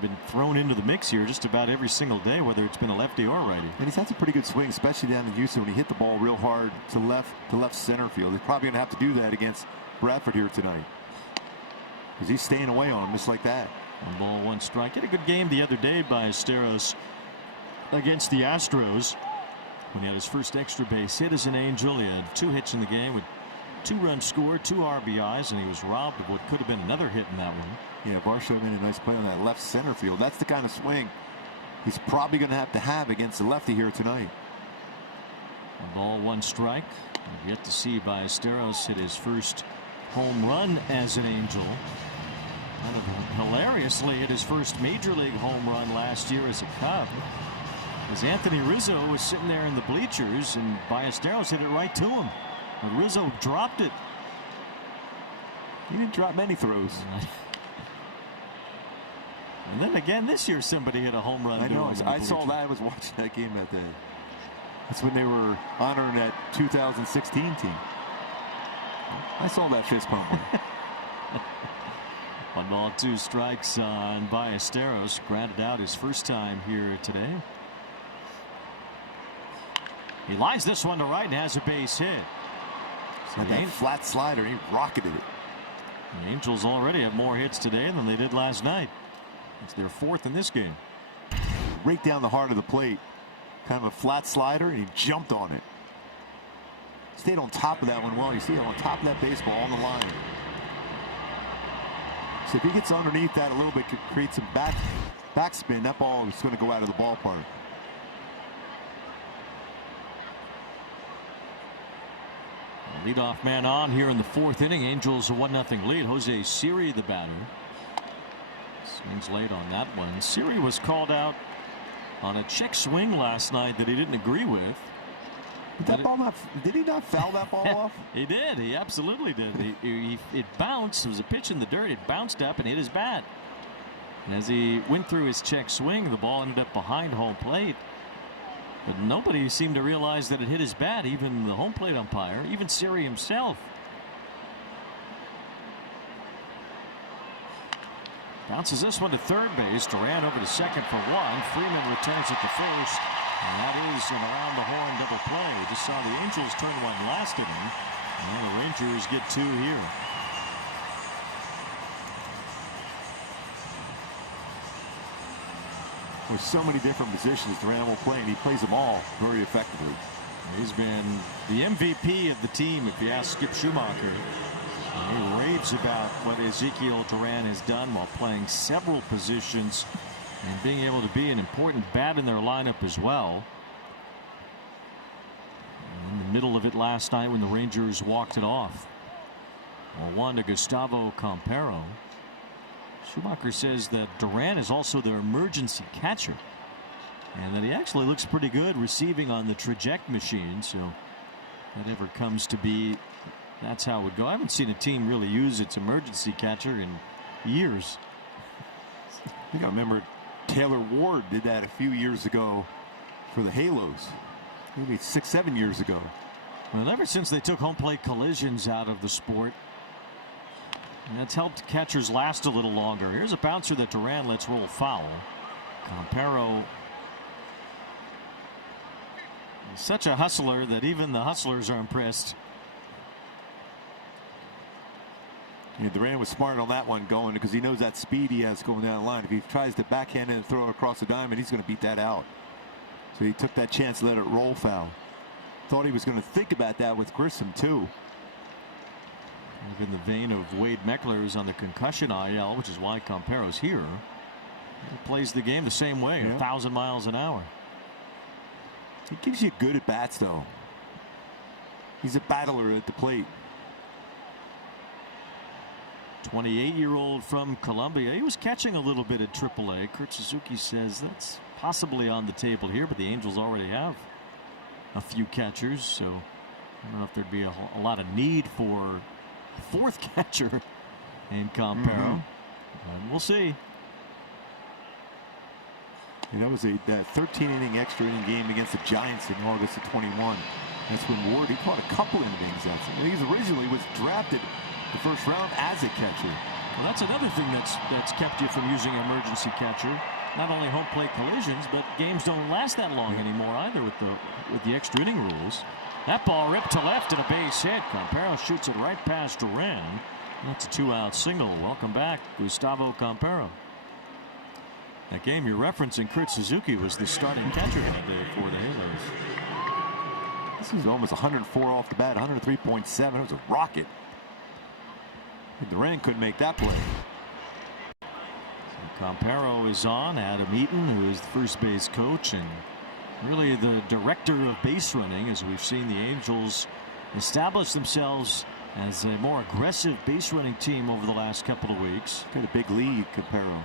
been thrown into the mix here just about every single day, whether it's been a lefty or a righty. And he's had some pretty good swings, especially down in Houston when he hit the ball real hard to left center field. He's probably going to have to do that against Bradford here tonight, because he's staying away on him just like that. 1 ball, 1 strike. Had a good game the other day by Ballesteros against the Astros when he had his first extra base hit as an Angel. He had 2 hits in the game with 2 runs scored, 2 RBIs, and he was robbed of what could have been another hit in that one. Yeah, Varsho made a nice play on that left center field. That's the kind of swing he's probably going to have against the lefty here tonight. 1 ball, 1 strike. We've yet to see Ballesteros hit his first home run as an Angel. Kind of hilariously hit his first major league home run last year as a Cub, as Anthony Rizzo was sitting there in the bleachers and Ballesteros hit it right to him. But Rizzo dropped it. He didn't drop many throws. And then again this year somebody hit a home run. I know. I saw that. I was watching that game that day. That's when they were honoring that 2016 team. I saw that fist pumping. 1 ball, 2 strikes on Ballesteros. Grounded out his first time here today. He lines this one to right and has a base hit. So that flat slider, he rocketed it. The Angels already have more hits today than they did last night. It's their 4th in this game. Right down the heart of the plate. Kind of a flat slider, and he jumped on it. Stayed on top of that one well. You see it on top of that baseball on the line. So if he gets underneath that a little bit, could create some backspin, that ball is going to go out of the ballpark. Leadoff man on here in the 4th inning. Angels a 1-0 lead. Jose Siri, the batter. Swings late on that one. Siri was called out on a check swing last night that he didn't agree with. Did he not foul that ball off? He did. He absolutely did. It bounced. It was a pitch in the dirt. It bounced up and hit his bat. And as he went through his check swing, the ball ended up behind home plate. But nobody seemed to realize that it hit his bat, even the home plate umpire, even Siri himself. Bounces this one to third base. Duran over to second for 1. Freeman returns it to first. And that is an around the horn double play. We just saw the Angels turn 1 last inning. And the Rangers get 2 here. With so many different positions Duran will play, and he plays them all very effectively. He's been the MVP of the team, if you ask Skip Schumacher. And he raves about what Ezekiel Duran has done while playing several positions and being able to be an important bat in their lineup as well. In the middle of it last night when the Rangers walked it off. 1 to Gustavo Campero. Schumacher says that Duran is also their emergency catcher, and that he actually looks pretty good receiving on the traject machine. So if that ever comes to be, that's how it would go. I haven't seen a team really use its emergency catcher in years. I think I remember Taylor Ward did that a few years ago for the Halos, maybe 6-7 years ago. Well, ever since they took home plate collisions out of the sport, and that's helped catchers last a little longer. Here's a bouncer that Duran lets roll foul. Campero is such a hustler that even the hustlers are impressed. Yeah, Duran was smart on that one going, because he knows that speed he has going down the line. If he tries to backhand it and throw it across the diamond, he's going to beat that out. So he took that chance to let it roll foul. Thought he was going to think about that with Grissom too. In the vein of Wade Meckler, who's on the concussion IL, which is why Campero's here. He plays the game the same way, 1,000 miles an hour. He gives you good at bats, though. He's a battler at the plate. 28-year-old from Colombia. He was catching a little bit at AAA. Kurt Suzuki says that's possibly on the table here, but the Angels already have a few catchers, so I don't know if there'd be a lot of need for a fourth catcher in Campero. We'll see. And that was that 13-inning extra inning game against the Giants in August of 21. That's when Ward, he caught a couple innings. He originally was drafted the first round as a catcher. Well, that's another thing that's kept you from using emergency catcher. Not only home plate collisions, but games don't last that long anymore either with the extra inning rules. That ball ripped to left and a base hit. Campero shoots it right past Duran. That's a 2-out single. Welcome back, Gustavo Campero. That game you're referencing, Kurt Suzuki was the starting catcher that day for the Halos. This is almost 104 off the bat, 103.7. It was a rocket. Duran couldn't make that play. So Campero is on. Adam Eaton, who is the first base coach and really the director of base running, as we've seen the Angels establish themselves as a more aggressive base running team over the last couple of weeks. Got a big lead, Campero.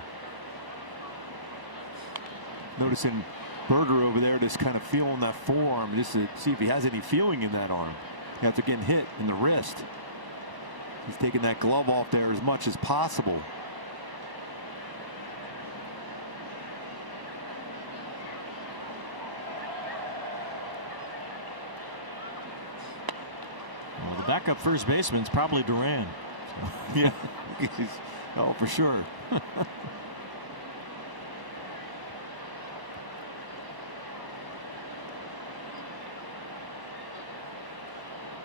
Noticing Berger over there just kind of feeling that forearm just to see if he has any feeling in that arm after getting hit in the wrist. He's taking that glove off there as much as possible. Well, the backup first baseman's probably Duran. So. Yeah, oh, for sure.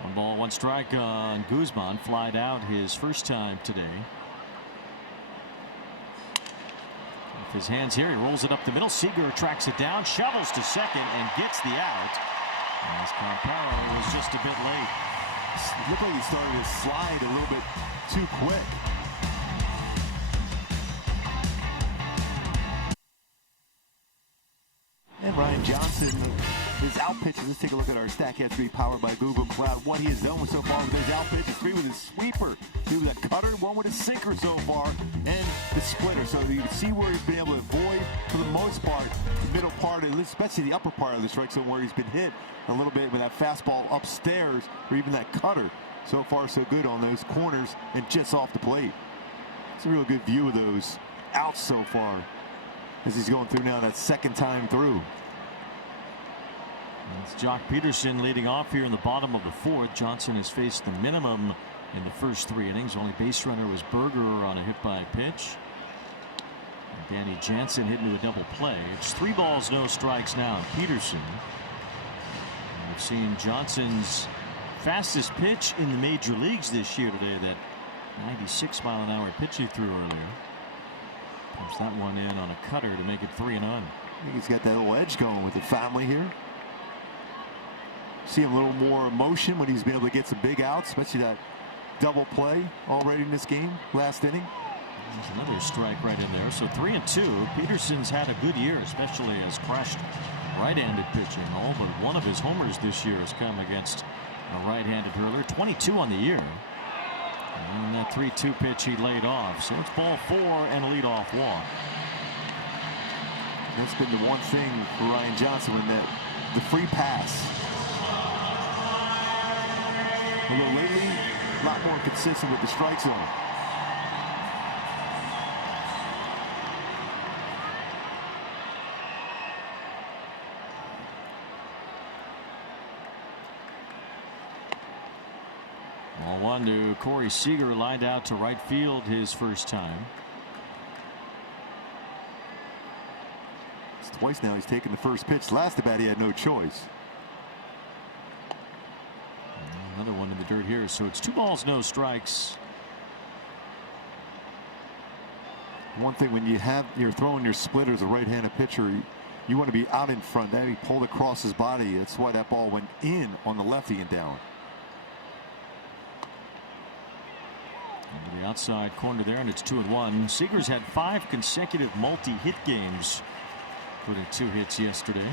One ball, one strike on Guzman. Flied out his first time today. With his hands here, he rolls it up the middle. Seager tracks it down, shovels to second, and gets the out. As Campero was just a bit late. It looked like he started to slide a little bit too quick. And Ryan Johnson, his out pitches. Let's take a look at our StatCast 3 powered by Google Cloud. What he has done so far with his out pitches: 3 with his sweeper, 2 with that cutter, 1 with his sinker so far, and the splitter. So you can see where he's been able to avoid, for the most part, the middle part, and especially the upper part of the strike zone where he's been hit a little bit with that fastball upstairs or even that cutter. So far, so good on those corners and just off the plate. It's a real good view of those outs so far as he's going through now that second time through. It's Jock Peterson leading off here in the bottom of the fourth. Johnson has faced the minimum in the first 3 innings. Only base runner was Berger on a hit by pitch. And Danny Jansen hit into a double play. It's 3 balls, no strikes now. Peterson. And we've seen Johnson's fastest pitch in the major leagues this year today. That 96-mile-an-hour pitch he threw earlier. Pumps that one in on a cutter to make it 3-0. I think he's got that little edge going with the family here. See him a little more motion when he's been able to get some big outs, especially that double play already in this game, last inning. There's another strike right in there. So 3-2. Peterson's had a good year, especially as crushed right-handed pitching. All but one of his homers this year has come against a right-handed hurler. 22 on the year. And that 3-2 pitch he laid off. So it's ball 4 and a leadoff walk. That's been the one thing for Ryan Johnson when the free pass. Although lately, a lot more consistent with the strike zone. Ball 1 to Corey Seager, lined out to right field his first time. It's twice now he's taken the first pitch. Last at bat he had no choice. Another one in the dirt here. So it's 2 balls, no strikes. One thing when you're throwing your splitter as a right-handed pitcher, you want to be out in front. That he pulled across his body. That's why that ball went in on the lefty and down. Over the outside corner there, and it's 2-1. Seager's had 5 consecutive multi-hit games, including 2 hits yesterday.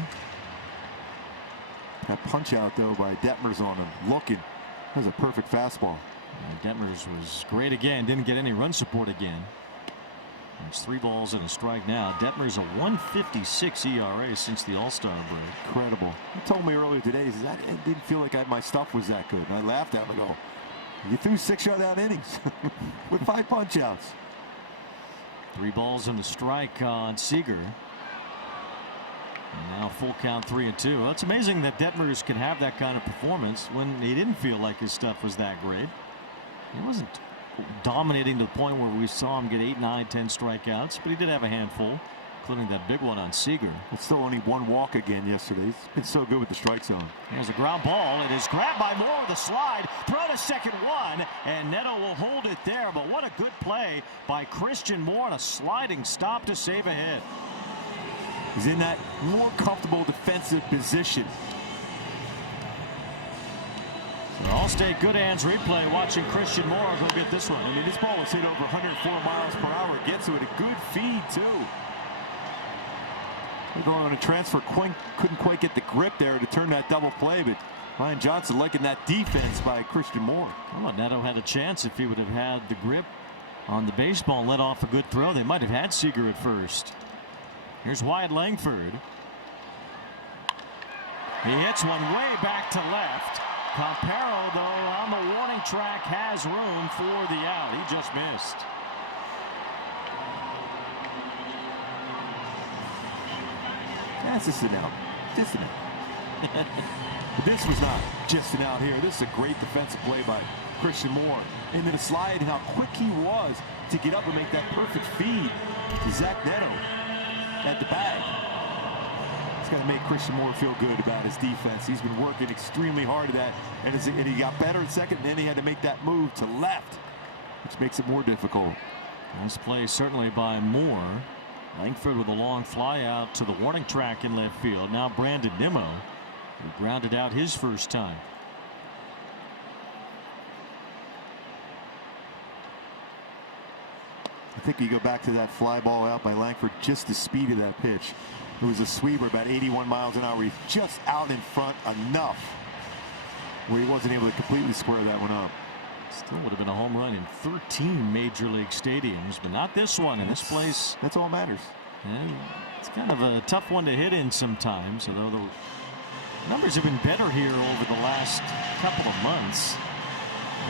That punch out though by Detmers on him, looking. That was a perfect fastball. Detmers was great again. Didn't get any run support again. It's 3 balls and a strike now. Detmers a 1.56 ERA since the All-Star break. Incredible. He told me earlier today, he says, I didn't feel like my stuff was that good. And I laughed at him and go, you threw 6 shutout innings with 5 punch-outs. 3 balls and a strike on Seager. And now full count 3-2. Well, it's amazing that Detmers could have that kind of performance when he didn't feel like his stuff was that great. He wasn't dominating to the point where we saw him get 8, 9, 10 strikeouts, but he did have a handful, including that big one on Seager. It's still only 1 walk again yesterday. He's been so good with the strike zone. There's a ground ball. It is grabbed by Moore with a slide. Throw to second one, and Neto will hold it there. But what a good play by Christian Moore and a sliding stop to save a hit. He's in that more comfortable defensive position. So Allstate good hands replay watching Christian Moore go get this one. I mean, this ball was hit over 104 miles per hour. Gets to it. A good feed, too. They're going on a transfer. Couldn't quite get the grip there to turn that double play, but Ryan Johnson liking that defense by Christian Moore. Well, Neto had a chance if he would have had the grip on the baseball and let off a good throw. They might have had Seager at first. Here's Wyatt Langford. He hits one way back to left. Campero, though, on the warning track, has room for the out. He just missed. That's just an out. Just an out. This was not just an out here. This is a great defensive play by Christian Moore. Into the slide and how quick he was to get up and make that perfect feed to Zach Neto at the bag. It's got to make Christian Moore feel good about his defense. He's been working extremely hard at that, and he got better at second, and then he had to make that move to left, which makes it more difficult. Nice play certainly by Moore. Langford with a long fly out to the warning track in left field. Now Brandon Nimmo, who grounded out his first time. I think you go back to that fly ball out by Langford, just the speed of that pitch. It was a sweeper about 81 miles an hour. He's just out in front enough where he wasn't able to completely square that one up. Still would have been a home run in 13 major league stadiums, but not this one in this place. That's all that matters. And it's kind of a tough one to hit in sometimes, although the numbers have been better here over the last couple of months.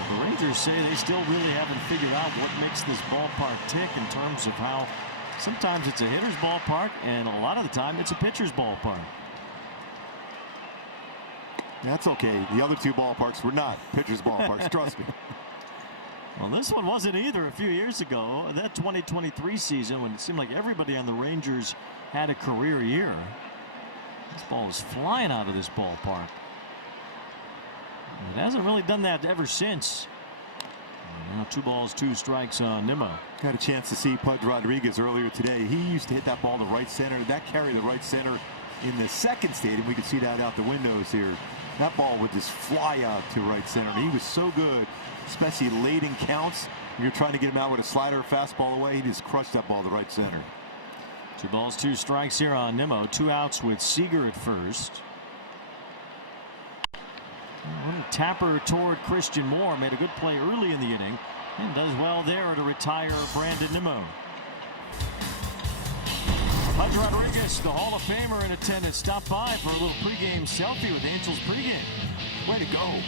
The Rangers say they still really haven't figured out what makes this ballpark tick in terms of how sometimes it's a hitter's ballpark and a lot of the time it's a pitcher's ballpark. That's okay. The other 2 ballparks were not pitcher's ballparks, trust me. Well, this one wasn't either a few years ago. That 2023 season when it seemed like everybody on the Rangers had a career year. This ball was flying out of this ballpark. It hasn't really done that ever since. And now 2 balls, 2 strikes on Nimmo. Got a chance to see Pudge Rodriguez earlier today. He used to hit that ball to right center. That carried the right center in the second stadium. We could see that out the windows here. That ball would just fly out to right center. He was so good, especially late in counts. You're trying to get him out with a slider or fastball away. He just crushed that ball to right center. 2 balls, 2 strikes here on Nimmo. 2 outs with Seager at first. A little tapper toward Christian Moore. Made a good play early in the inning and does well there to retire Brandon Nimmo. Pudge Rodriguez, the Hall of Famer in attendance, stopped by for a little pregame selfie with Angels pregame. Way to go.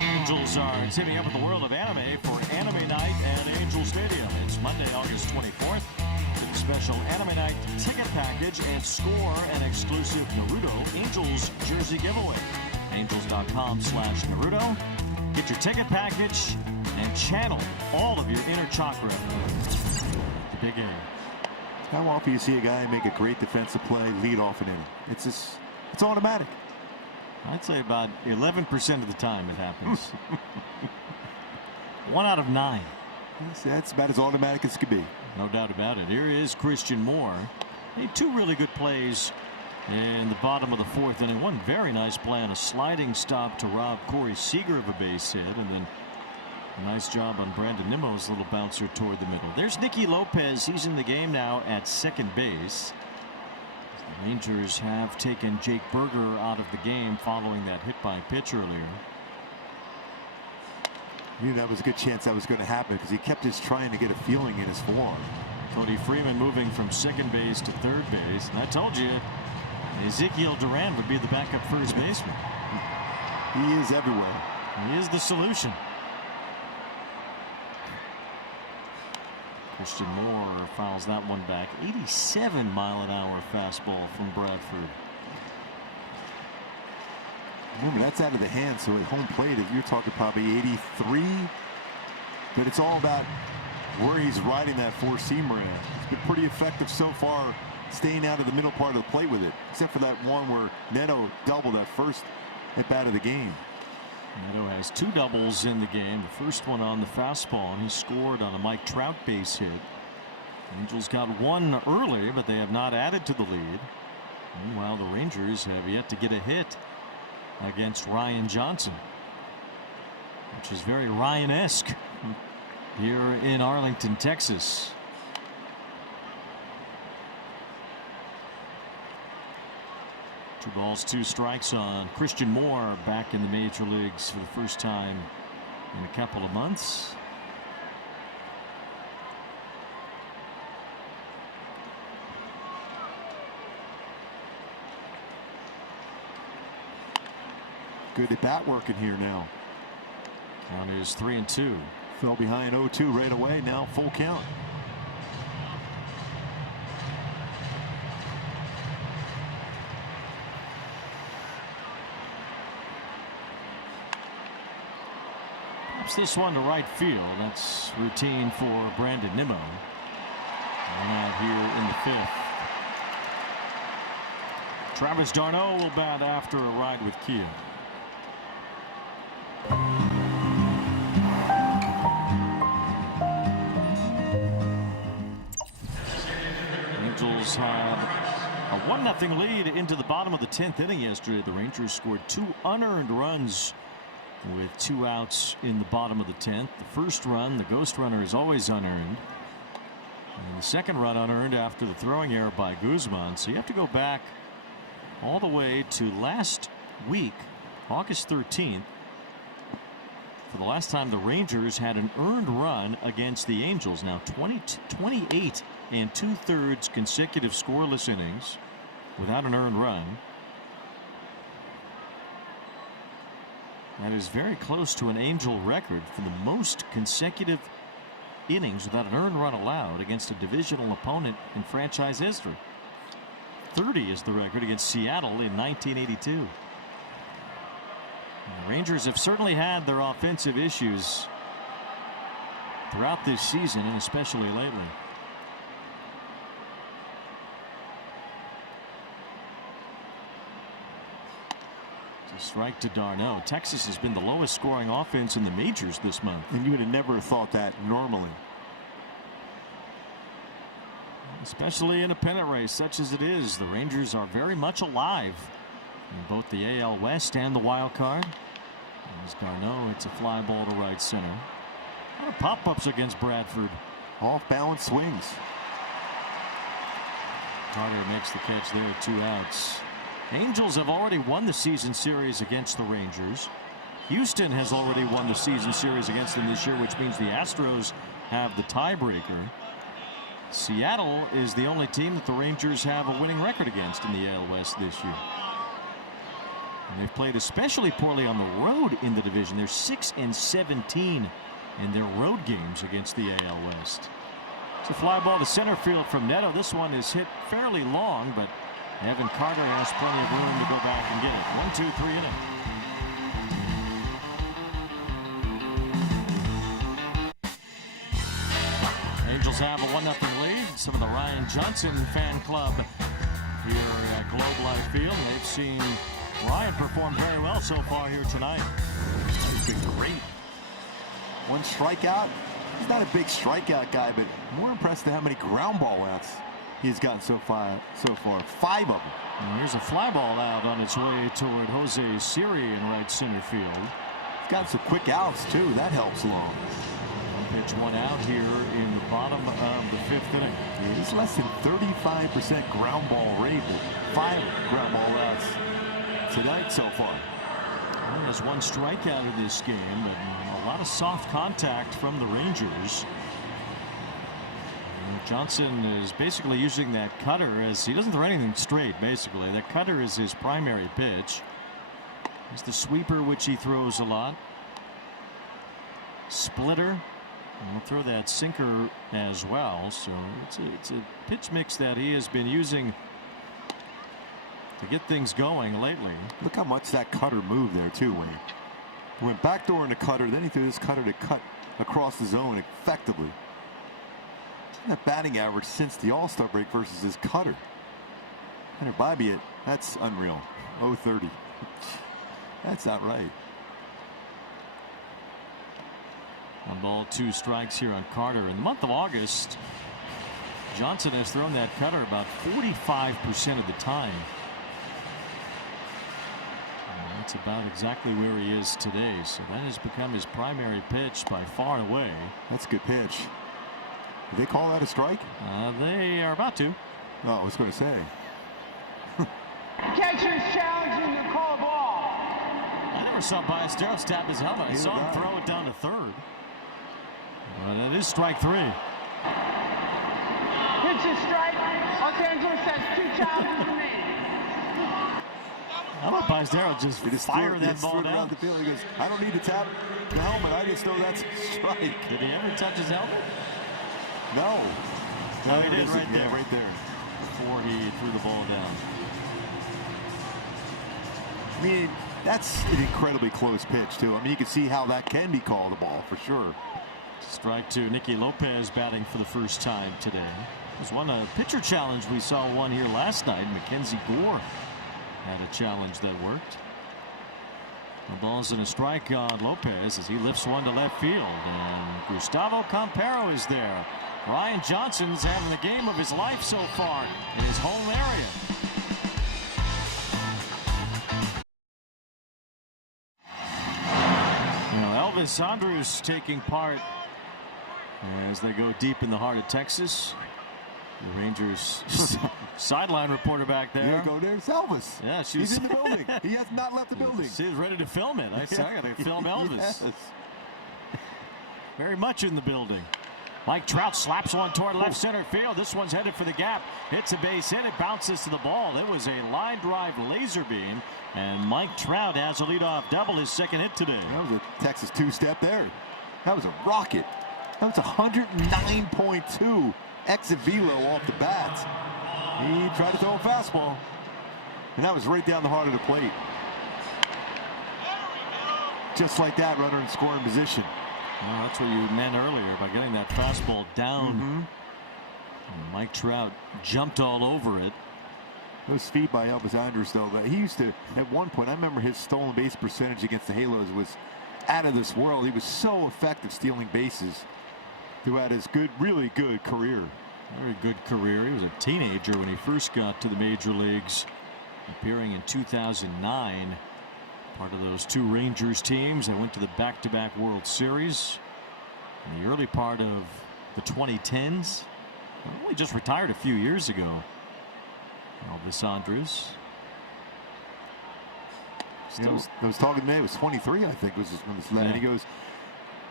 Angels are teaming up with the world of anime for Anime Night at Angel Stadium. It's Monday, August 24th. With a special Anime Night ticket package and score an exclusive Naruto Angels jersey giveaway. Angels.com/Naruto. Get your ticket package and channel all of your inner chakra. The big A. How often you see a guy make a great defensive play, lead off an inning? It's automatic. I'd say about 11% of the time it happens. 1 out of 9. That's about as automatic as it could be. No doubt about it. Here is Christian Moore. Made 2 really good plays in the bottom of the 4th inning. One very nice play on a sliding stop to rob Corey Seager of a base hit, and then a nice job on Brandon Nimmo's little bouncer toward the middle. There's Nicky Lopez. He's in the game now at second base. Rangers have taken Jake Berger out of the game following that hit by pitch earlier. You knew that was a good chance that was going to happen because he kept just trying to get a feeling in his forearm. Cody Freeman moving from second base to third base. And I told you, Ezekiel Duran would be the backup first baseman. He is everywhere. He is the solution. Christian Moore fouls that one back. 87-mile-an-hour fastball from Bradford. Remember, that's out of the hand, so at home plate, you're talking probably 83. But it's all about where he's riding that four-seamer at. It's been pretty effective so far, staying out of the middle part of the plate with it, except for that one where Neto doubled that first at bat of the game. Neto has 2 doubles in the game. The first one on the fastball, and he scored on a Mike Trout base hit. Angels got 1 early, but they have not added to the lead. Meanwhile, the Rangers have yet to get a hit against Ryan Johnson, which is very Ryan-esque here in Arlington, Texas. Two balls, 2 strikes on Christian Moore, back in the major leagues for the first time in a couple of months. Good at bat working here now. Count is 3-2. Fell behind 0-2 right away. Now full count. Perhaps this one to right field. That's routine for Brandon Nimmo. And out here in the 5th. Travis d'Arnaud will bat after a ride with Kia. Angels had a 1-0 lead into the bottom of the 10th inning yesterday. The Rangers scored 2 unearned runs with 2 outs in the bottom of the 10th. The first run, the ghost runner, is always unearned. And the second run unearned after the throwing error by Guzman. So you have to go back all the way to last week, August 13th, for the last time the Rangers had an earned run against the Angels. Now 28 2/3 consecutive scoreless innings without an earned run. That is very close to an Angel record for the most consecutive innings without an earned run allowed against a divisional opponent in franchise history. 30 is the record against Seattle in 1982. The Rangers have certainly had their offensive issues throughout this season, and especially lately. It's a strike to d'Arnaud. Texas has been the lowest scoring offense in the majors this month. And you would have never thought that normally. Especially in a pennant race such as it is. The Rangers are very much alive in both the AL West and the wild card. As d'Arnaud hits a fly ball to right center. A lot of pop-ups against Bradford. Off-balance swings. Carter makes the catch there, 2 outs. Angels have already won the season series against the Rangers. Houston has already won the season series against them this year, which means the Astros have the tiebreaker. Seattle is the only team that the Rangers have a winning record against in the AL West this year. And they've played especially poorly on the road in the division. They're 6-17 in their road games against the AL West. It's a fly ball to center field from Neto. This one is hit fairly long, but Evan Carter has plenty of room to go back and get it. 1-2-3 inning. Angels have a 1-0 lead. Some of the Ryan Johnson fan club here at Globe Life Field. They've seen Ryan perform very well so far here tonight. He's been great. 1 strikeout. He's not a big strikeout guy, but more impressed at how many ground ball outs he's gotten so far. 5 of them. And here's a fly ball out on its way toward Jose Siri in right center field. He's got some quick outs too. That helps along. Pitch one out here in the bottom of the 5th inning. It's less than 35% ground ball rate. 5 ground ball outs tonight so far. Well, there's one strikeout in this game, but a lot of soft contact from the Rangers. And Johnson is basically using that cutter as he doesn't throw anything straight. Basically, that cutter is his primary pitch. It's the sweeper, which he throws a lot. Splitter. And we'll throw that sinker as well. So it's a pitch mix that he has been using to get things going lately. Look how much that cutter moved there too. When he went backdoor in the cutter, then he threw this cutter to cut across the zone effectively. That batting average since the All-Star break versus his cutter. And Bobby, that's unreal. 0-30. That's not right. 1 ball, 2 strikes here on Carter. In the month of August, Johnson has thrown that cutter about 45% of the time. And that's about exactly where he is today. So that has become his primary pitch by far and away. That's a good pitch. Did they call that a strike? They are about to. No, I was going to say. Catcher's challenging to call ball. I never saw Ballesteros tap his helmet. I saw him throw it down to third. That is strike 3. Pitch is strike. Los Angeles has 2 challenges remaining. How about Ballesteros just fire that ball down? The field. He goes, I don't need to tap the helmet. I just know that's a strike. Did he ever touch his helmet? No. No, he did right there. Right there. Before he threw the ball down. I mean, that's an incredibly close pitch, too. I mean, you can see how that can be called a ball for sure. Strike 2. Nicky Lopez batting for the first time today. There's one pitcher challenge. We saw one here last night. Mackenzie Gore had a challenge that worked. The ball's in a strike on Lopez as he lifts one to left field. And Gustavo Campero is there. Ryan Johnson's having the game of his life so far in his home area. Elvis Andrus taking part as they go deep in the heart of Texas. The Rangers sideline reporter back there. There you go. There's Elvis. Yeah, he's in the building. He has not left the building. She's ready to film it. I got to film Elvis. Yes. Very much in the building. Mike Trout slaps one toward left center field. This one's headed for the gap. Hits a base hit. It bounces to the ball. It was a line drive laser beam. And Mike Trout has a leadoff double, his second hit today. That was a Texas two-step there. That was a rocket. That was 109.2 exit velo off the bat. He tried to throw a fastball. And that was right down the heart of the plate. Just like that, runner in scoring position. Well, that's what you meant earlier by getting that fastball down. Mike Trout jumped all over it. Those feet by Elvis Andrus, though, but he used to, at one point, I remember his stolen base percentage against the Halos was out of this world. He was so effective stealing bases throughout his really good career. Very good career. He was a teenager when he first got to the major leagues, appearing in 2009. Part of those 2 Rangers teams that went to the back-to-back World Series in the early part of the 2010s. Only just retired a few years ago. Elvis Andrus. I was talking to him, he was 23, I think, was when this led. And he goes,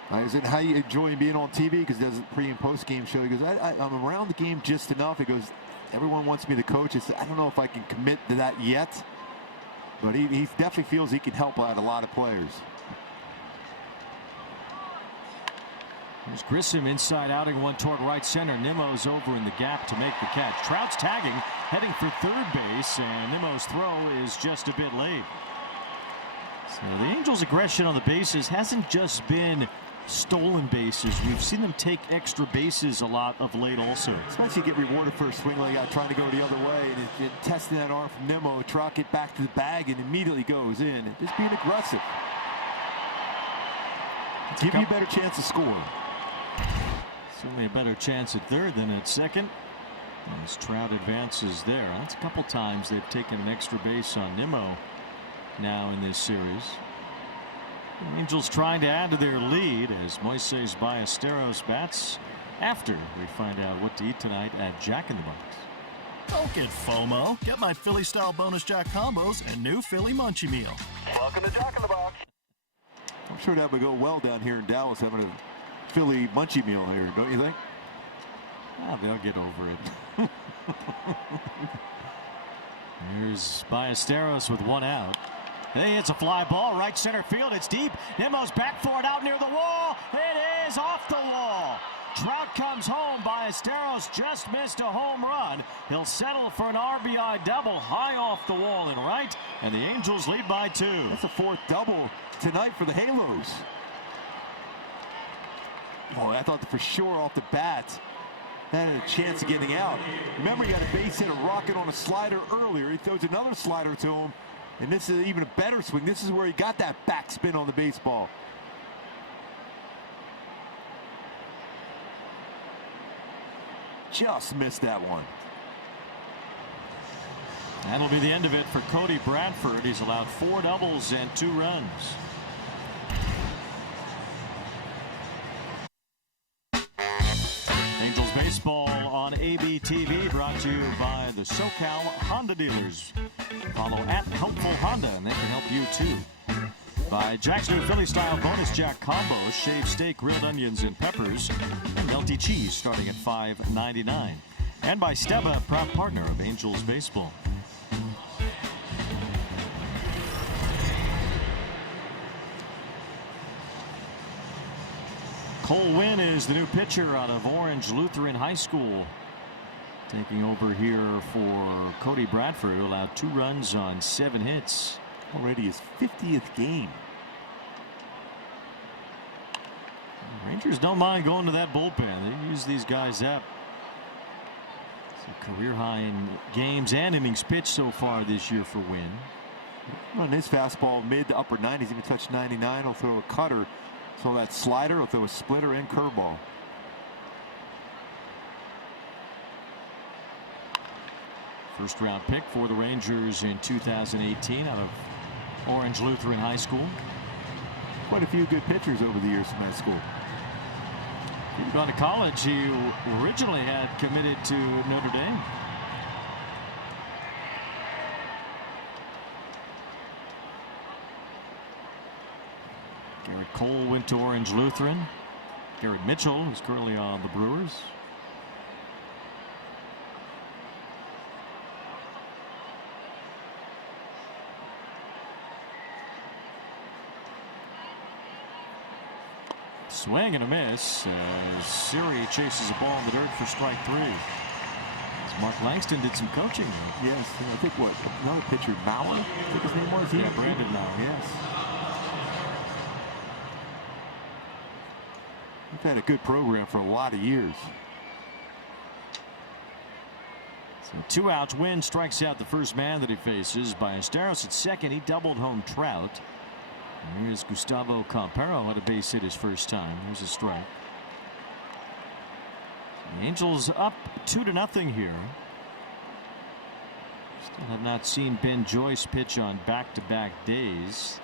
I said, how you enjoying being on TV? Because he does a pre and post game show. He goes, I'm around the game just enough. He goes, everyone wants me to coach. I said, I don't know if I can commit to that yet. But he definitely feels he can help out a lot of players. There's Grissom inside, outing one toward right center. Nimmo's over in the gap to make the catch. Trout's tagging, heading for third base, and Nimmo's throw is just a bit late. So the Angels' aggression on the bases hasn't just been stolen bases. We've seen them take extra bases a lot of late also. Especially get rewarded for a swing like that, trying to go the other way, and testing that arm from Nimmo. Trout get back to the bag and immediately goes in. And just being aggressive. Give you a better chance to score. Certainly a better chance at third than at second. As Trout advances there. That's a couple times they've taken an extra base on Nimmo now in this series. Angels trying to add to their lead as Moises Ballesteros bats after we find out what to eat tonight at Jack in the Box. Don't get FOMO. Get my Philly-style bonus Jack combos and new Philly Munchie Meal. Welcome to Jack in the Box. I'm sure that would go well down here in Dallas having a Philly Munchie Meal here, don't you think? They'll get over it. Here's Ballesteros with one out. Hey, it's a fly ball, right center field. It's deep. Nimmo's back for it out near the wall. It is off the wall. Trout comes home. Ballesteros just missed a home run. He'll settle for an RBI double high off the wall in right, and the Angels lead by 2. That's a 4th double tonight for the Halos. Oh, I thought for sure off the bat that had a chance of getting out. Remember, he got a base hit, a rocket on a slider earlier. He throws another slider to him, and this is even a better swing. This is where he got that backspin on the baseball. Just missed that one. That'll be the end of it for Cody Bradford. He's allowed 4 doubles and 2 runs. Angels baseball on ABTV, brought to you by the SoCal Honda dealers. Follow at Helpful Honda, and they can help you too. By Jack's new Philly-style bonus Jack combos, shaved steak, grilled onions, and peppers, and melty cheese starting at $5.99. And by Steva, proud partner of Angels baseball. Cole Winn is the new pitcher out of Orange Lutheran High School. Taking over here for Cody Bradford, who allowed 2 runs on 7 hits. Already his 50th game. Rangers don't mind going to that bullpen. They use these guys up. It's a career high in games and innings pitched so far this year for Winn. On his fastball, mid to upper 90s, even touched 99. He'll throw a cutter. So that slider, he'll throw a splitter and curveball. First round pick for the Rangers in 2018 out of Orange Lutheran High School. Quite a few good pitchers over the years from that school. He'd gone to college. He originally had committed to Notre Dame. Garrett Cole went to Orange Lutheran. Garrett Mitchell is currently on the Brewers. Swing and a miss as Siri chases a ball in the dirt for strike 3. As Mark Langston did some coaching. Yes, I think what, another pitcher, Mauer, I think his name was? Yeah, Brandon Mauer, yes. We've had a good program for a lot of years. So 2 outs. Winn strikes out the first man that he faces. Ballesteros at second. He doubled home Trout. And here's Gustavo Campero, had a base hit his first time. Here's a strike. The Angels up 2-0 here. Still have not seen Ben Joyce pitch on back-to-back days.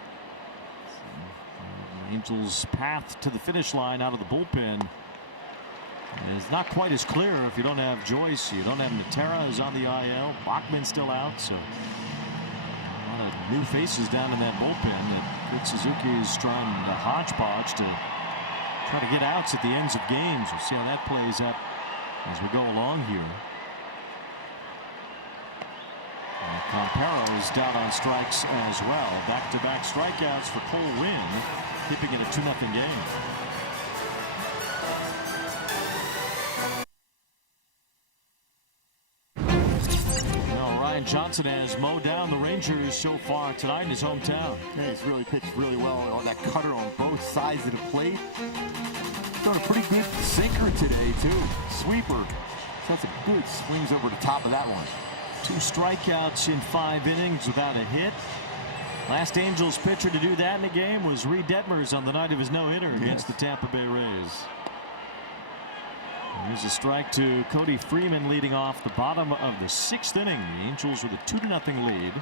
The Angels' path to the finish line out of the bullpen is not quite as clear if you don't have Joyce. You don't have Natera, who's on the IL. Bachman's still out, so a lot of new faces down in that bullpen that Rick Suzuki is trying to hodgepodge to try to get outs at the ends of games. We'll see how that plays out as we go along here. Campero is down on strikes as well. Back-to-back strikeouts for Cole Winn, keeping it a 2-0 game. Ryan Johnson has mowed down the Rangers so far tonight in his hometown. Yeah, he's really pitched really well on that cutter on both sides of the plate. Throwing a pretty good sinker today, too. Sweeper. That's a good swings over the top of that one. 2 strikeouts in 5 innings without a hit. Last Angels pitcher to do that in a game was Reed Detmers on the night of his no-hitter against the Tampa Bay Rays. Here's a strike to Cody Freeman leading off the bottom of the 6th inning. The Angels with a 2-0 lead.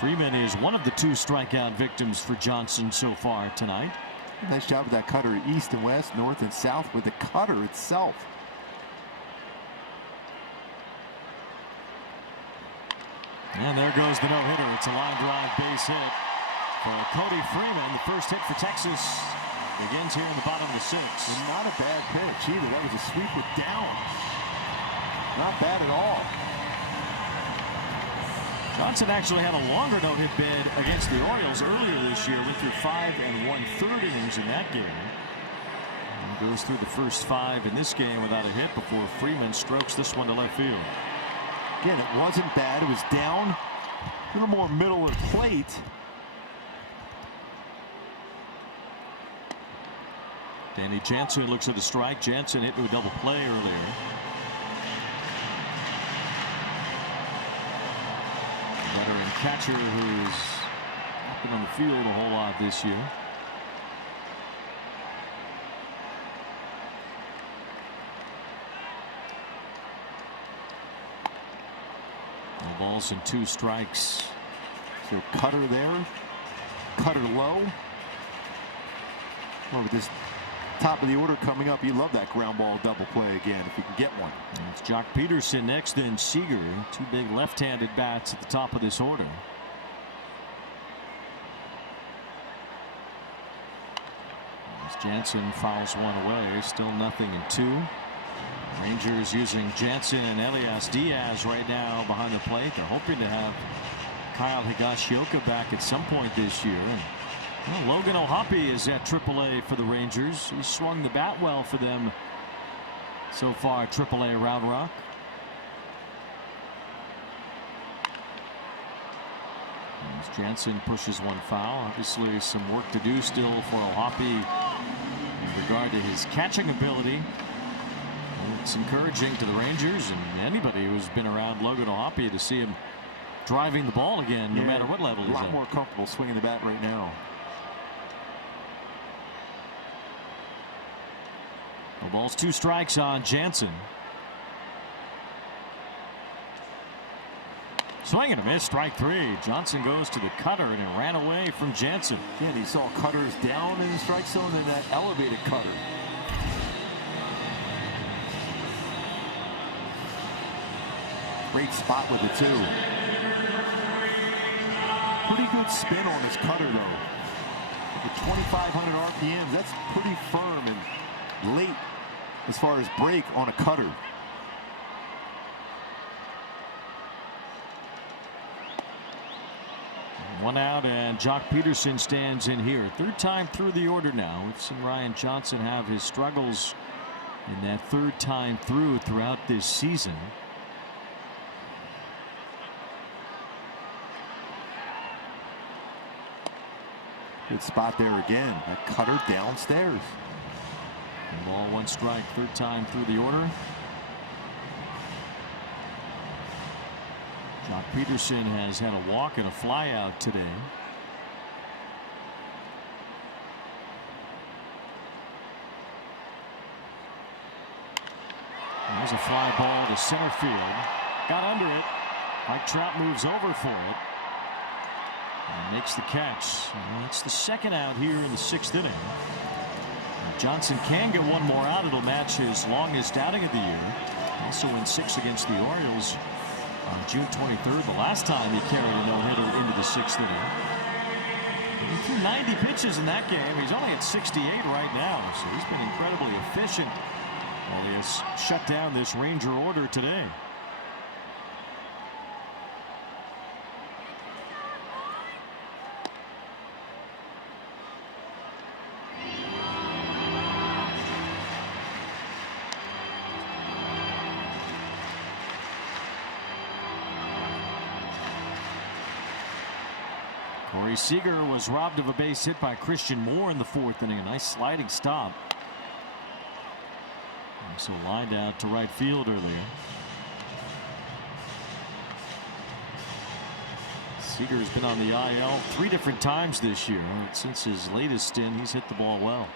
Freeman is one of the 2 strikeout victims for Johnson so far tonight. Nice job with that cutter, east and west, north and south, with the cutter itself. And there goes the no-hitter. It's a line drive base hit for Cody Freeman. The first hit for Texas begins here in the bottom of the 6th. And not a bad pitch either. That was a sweeper down. Not bad at all. Johnson actually had a longer no-hit bid against the Orioles earlier this year. Went through 5 1/3 innings in that game. And goes through the first 5 in this game without a hit before Freeman strokes this one to left field. Again, it wasn't bad. It was down a little more middle of the plate. Danny Jansen looks at the strike. Jansen hit to a double play earlier. Veteran catcher who's not been on the field a whole lot this year. No balls and 2 strikes. So cutter there, cutter low. Well, with this top of the order coming up, you love that ground ball double play again if you can get one. And it's Jock Peterson next, then Seager. 2 big left-handed bats at the top of this order. As Jansen fouls one away, still 0-2. Rangers using Jansen and Elias Diaz right now behind the plate. They're hoping to have Kyle Higashioka back at some point this year. And well, Logan O'Hoppe is at AAA for the Rangers. He's swung the bat well for them so far at AAA Round Rock. As Jansen pushes one foul. Obviously some work to do still for O'Hoppe in regard to his catching ability. It's encouraging to the Rangers and anybody who's been around Logan O'Hoppe to see him driving the ball again, no matter what level he's at. A lot more comfortable swinging the bat right now. No balls, 2 strikes on Jansen. Swing and a miss, strike 3. Johnson goes to the cutter and it ran away from Jansen. Yeah, he saw cutters down in the strike zone and that elevated cutter. Great spot with the 2. Pretty good spin on his cutter though. With 2,500 RPMs, that's pretty firm and late as far as break on a cutter. One out and Jock Peterson stands in here. 3rd time through the order now. We've seen Ryan Johnson have his struggles in that 3rd time throughout this season. Good spot there again. That cutter downstairs. Ball, 1 strike, 3rd time through the order. Jock Peterson has had a walk and a fly out today. There's a fly ball to center field. Got under it. Mike Trout moves over for it. And makes the catch. And it's the 2nd out here in the 6th inning. If Johnson can get one more out, it'll match his longest outing of the year. Also in 6 against the Orioles on June 23rd, the last time he carried a no-hitter into the 6th inning. He threw 90 pitches in that game. He's only at 68 right now, so he's been incredibly efficient while he has shut down this Ranger order today. Corey Seager was robbed of a base hit by Christian Moore in the 4th inning. A nice sliding stop. Also lined out to right field earlier. Seager's been on the IL 3 different times this year. Since his latest stint, he's hit the ball well.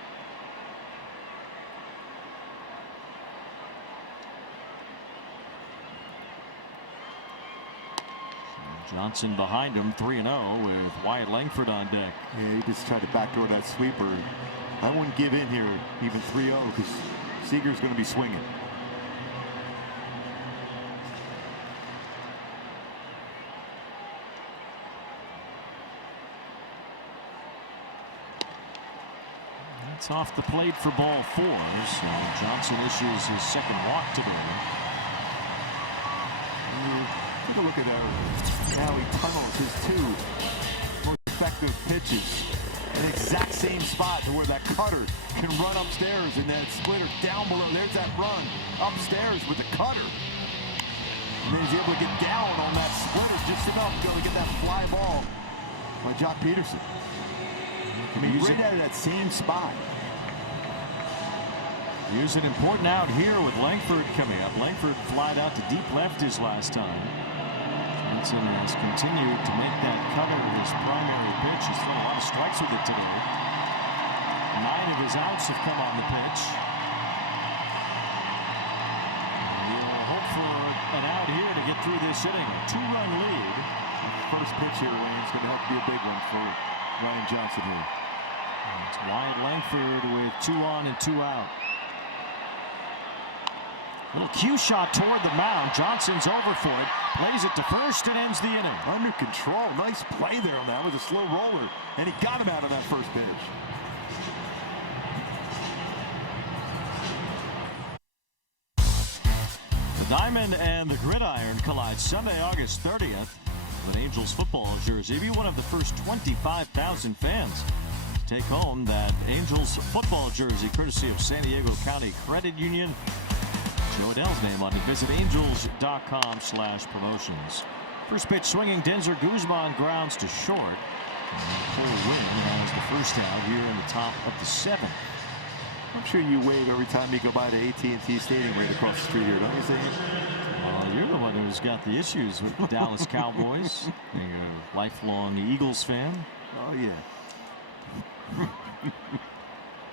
Johnson behind him, 3-0 with Wyatt Langford on deck. Yeah, he just tried to backdoor that sweeper. I wouldn't give in here, even 3-0, because Seager's going to be swinging. It's off the plate for ball 4. So Johnson issues his second walk today. Take a look at how he tunnels his 2 most effective pitches in the exact same spot to where that cutter can run upstairs, and that splitter down below. There's that run upstairs with the cutter. And then he's able to get down on that splitter just enough to be able to get that fly ball by Jock Peterson. I mean, right out of that same spot. Use it important out here with Langford coming up. Langford flied out to deep left his last time. Johnson has continued to make that cutter his primary pitch. He's thrown a lot of strikes with it today. 9 of his outs have come on the pitch. He'll hope for an out here to get through this inning. A 2-run lead. First pitch here, Wayne, is going to have to be a big one for Ryan Johnson here. It's Wyatt Langford with 2 on and 2 out. Little cue shot toward the mound. Johnson's over for it. Plays it to first and ends the inning. Under control. Nice play there on that with a slow roller. And he got him out on that first pitch. The Diamond and the Gridiron collide Sunday, August 30th. With an Angels football jersey. Be one of the first 25,000 fans to take home that Angels football jersey, courtesy of San Diego County Credit Union. Joe Adell's name on it. Visit angels.com/promotions. First pitch swinging. Denzer Guzman grounds to short. And Cole Winn has the first out here in the top of the 7th. I'm sure you wave every time you go by the AT&T Stadium right across the street here, don't you think? Well, you're the one who's got the issues with the Dallas Cowboys. You're a lifelong Eagles fan. Oh, yeah.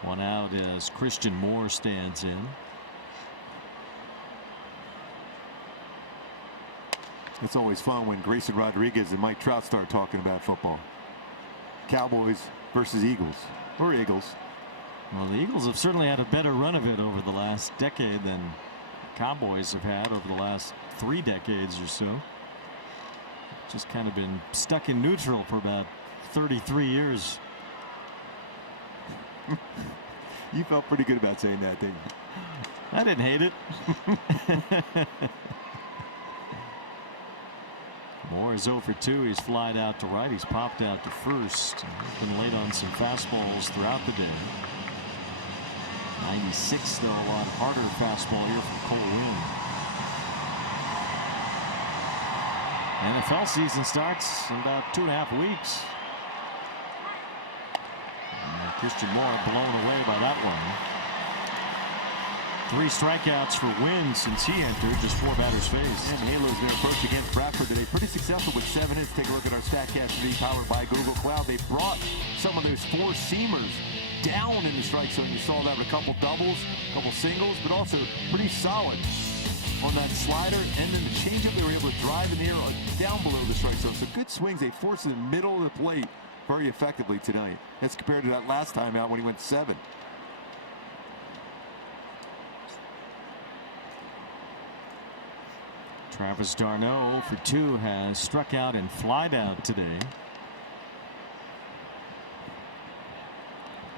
One out as Christian Moore stands in. It's always fun when Grayson Rodriguez and Mike Trout start talking about football. Cowboys versus Eagles. Or Eagles. Well, the Eagles have certainly had a better run of it over the last decade than the Cowboys have had over the last 3 decades or so. Just kind of been stuck in neutral for about 33 years. You felt pretty good about saying that, didn't you? I didn't hate it. Moore is 0 for 2. He's flied out to right. He's popped out to first. He's been late on some fastballs throughout the day. 96, though, a lot harder fastball here from Cole Winn. NFL season starts in about 2.5 weeks. And Christian Moore blown away by that one. 3 strikeouts for Winn since he entered, just 4 batters faced. And Halo's going to approach against Bradford today. Pretty successful with 7 hits. Take a look at our StatCast today, powered by Google Cloud. They brought some of those 4-seamers down in the strike zone. You saw that with a couple doubles, a couple singles, but also pretty solid on that slider. And then the changeup, they were able to drive in the air down below the strike zone. So good swings. They forced in the middle of the plate very effectively tonight. That's compared to that last time out when he went 7. Travis d'Arnaud 0 for 2 has struck out and flied out today.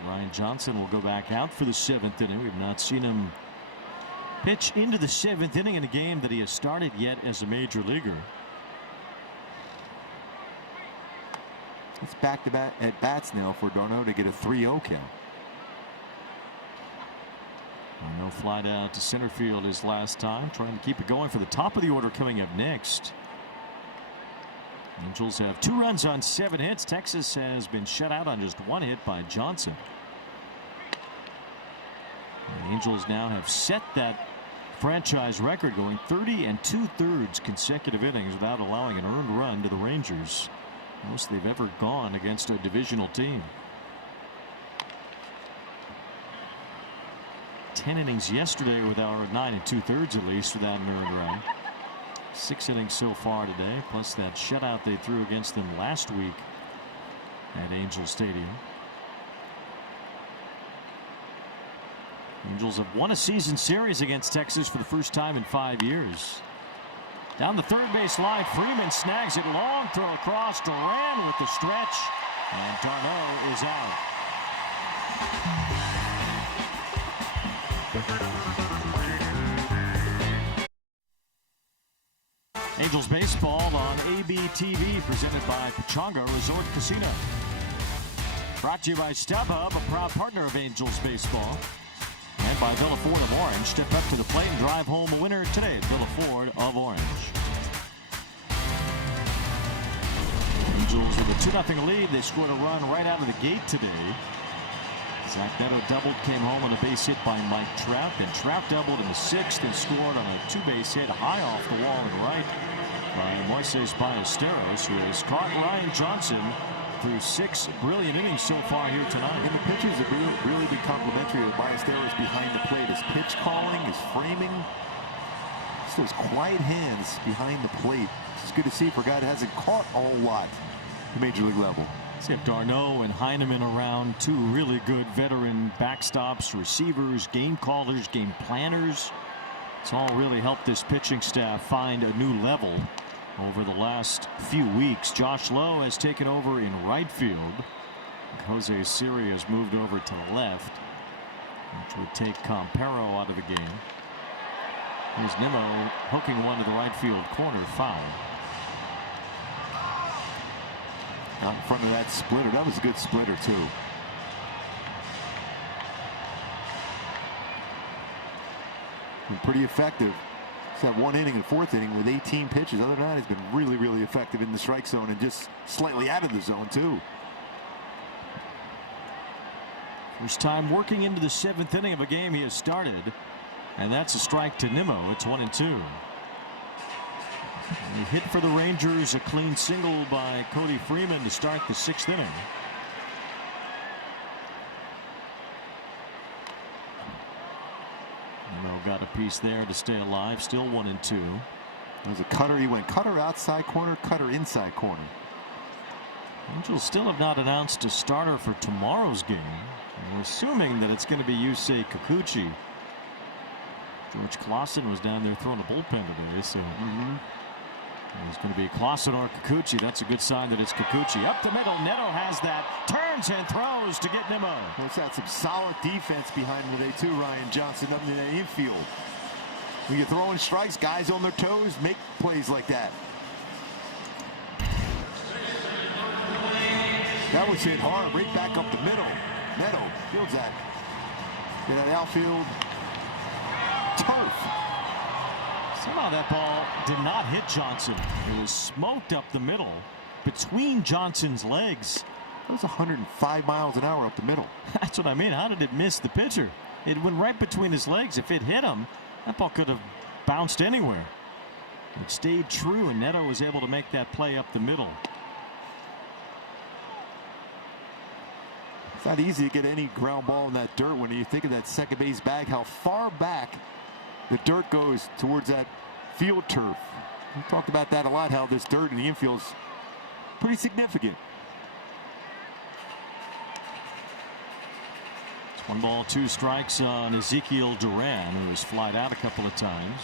Ryan Johnson will go back out for the 7th inning. We've not seen him pitch into the 7th inning in a game that he has started yet as a major leaguer. It's back-to-back at bats now for d'Arnaud to get a 3-0 count. No flight out to center field his last time, trying to keep it going for the top of the order coming up next. Angels have 2 runs on 7 hits. Texas has been shut out on just 1 hit by Johnson. The Angels now have set that franchise record, going 30 2/3 consecutive innings without allowing an earned run to the Rangers. Most they've ever gone against a divisional team. 10 innings yesterday with our 9 2/3 at least without an earned run. 6 innings so far today, plus that shutout they threw against them last week at Angel Stadium. Angels have won a season series against Texas for the first time in 5 years. Down the third base line, Freeman snags it. Long throw across. Duran with the stretch. And d'Arnaud is out. Angels baseball on ABTV, presented by Pechanga Resort Casino. Brought to you by StubHub, a proud partner of Angels baseball. And by Villa Ford of Orange. Step up to the plate and drive home a winner today at Villa Ford of Orange. Angels with a 2-0 lead. They scored a run right out of the gate today. Zach Neto doubled, came home on a base hit by Mike Trout. Then Trout doubled in the 6th and scored on a 2-base hit high off the wall and right by Moises Ballesteros, who has caught Ryan Johnson through 6 brilliant innings so far here tonight. And the pitchers have really been complimentary of Ballesteros behind the plate. His pitch calling, his framing, just those quiet hands behind the plate. It's good to see for a guy that hasn't caught a whole lot at the major league level. Let's get d'Arnaud and Heineman around, 2 really good veteran backstops, receivers, game callers, game planners. It's all really helped this pitching staff find a new level over the last few weeks. Josh Lowe has taken over in right field. Jose Siri has moved over to left, which would take Campero out of the game. Here's Nimmo hooking one to the right field corner, foul. Out in front of that splitter. That was a good splitter, too. Been pretty effective. That 1 inning and 4th inning with 18 pitches. Other than that, he's been really, really effective in the strike zone and just slightly out of the zone, too. First time working into the 7th inning of a game he has started. And that's a strike to Nimmo. It's 1-2. And he hit for the Rangers, a clean single by Cody Freeman to start the 6th inning. Nimmo got a piece there to stay alive. Still 1-2. There's a cutter. He went cutter outside corner, cutter inside corner. Angels still have not announced a starter for tomorrow's game. And we're assuming that it's going to be Yusei Kikuchi. George Clausen was down there throwing a bullpen today, so it's going to be Clausen or Kikuchi. That's a good sign that it's Kikuchi. Up the middle, Neto has that, turns and throws to get Nimmo. Well, it's had some solid defense behind him today, too, Ryan Johnson, up in the infield. When you're throwing strikes, guys on their toes, make plays like that. That was hit hard, right back up the middle. Neto fields that. Get that outfield turf. Somehow that ball did not hit Johnson. It was smoked up the middle between Johnson's legs. That was 105 miles an hour up the middle. That's what I mean. How did it miss the pitcher? It went right between his legs. If it hit him, that ball could have bounced anywhere. It stayed true, and Neto was able to make that play up the middle. It's not easy to get any ground ball in that dirt when you think of that second base bag, how far back the dirt goes towards that field turf. We talked about that a lot, how this dirt in the infield is pretty significant. It's 1 ball, 2 strikes on Ezekiel Duran, who was flied out a couple of times.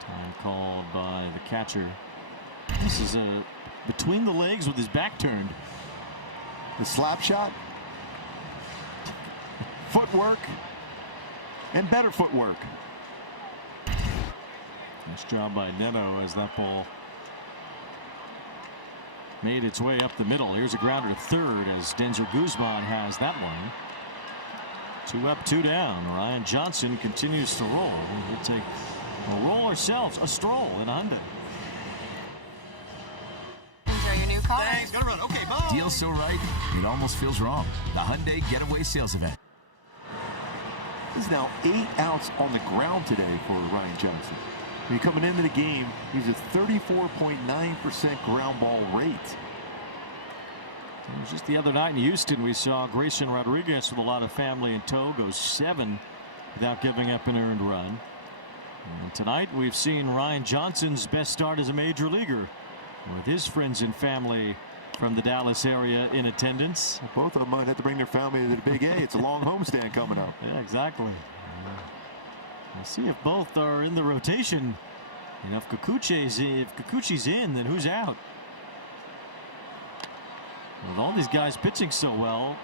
Time called by the catcher. This is between the legs with his back turned. The slap shot, footwork, and better footwork. Nice job by Neto as that ball made its way up the middle. Here's a grounder to third as Denzer Guzman has that one. 2 up, 2 down. Ryan Johnson continues to roll. We'll take a roll ourselves, a stroll in a Hyundai. Enjoy your new car. Thanks, gonna run. Okay, bye. Deal so right, it almost feels wrong. The Hyundai Getaway Sales Event. There's now 8 outs on the ground today for Ryan Johnson. I mean, coming into the game, he's a 34.9% ground ball rate. It was just the other night in Houston we saw Grayson Rodriguez with a lot of family in tow go 7 without giving up an earned run. And tonight we've seen Ryan Johnson's best start as a major leaguer with his friends and family from the Dallas area in attendance. Both of them might have to bring their family to the Big A. It's a long homestand coming up. Yeah, exactly. We'll see if both are in the rotation. You know, if Kikuchi's in, then who's out? With all these guys pitching so well,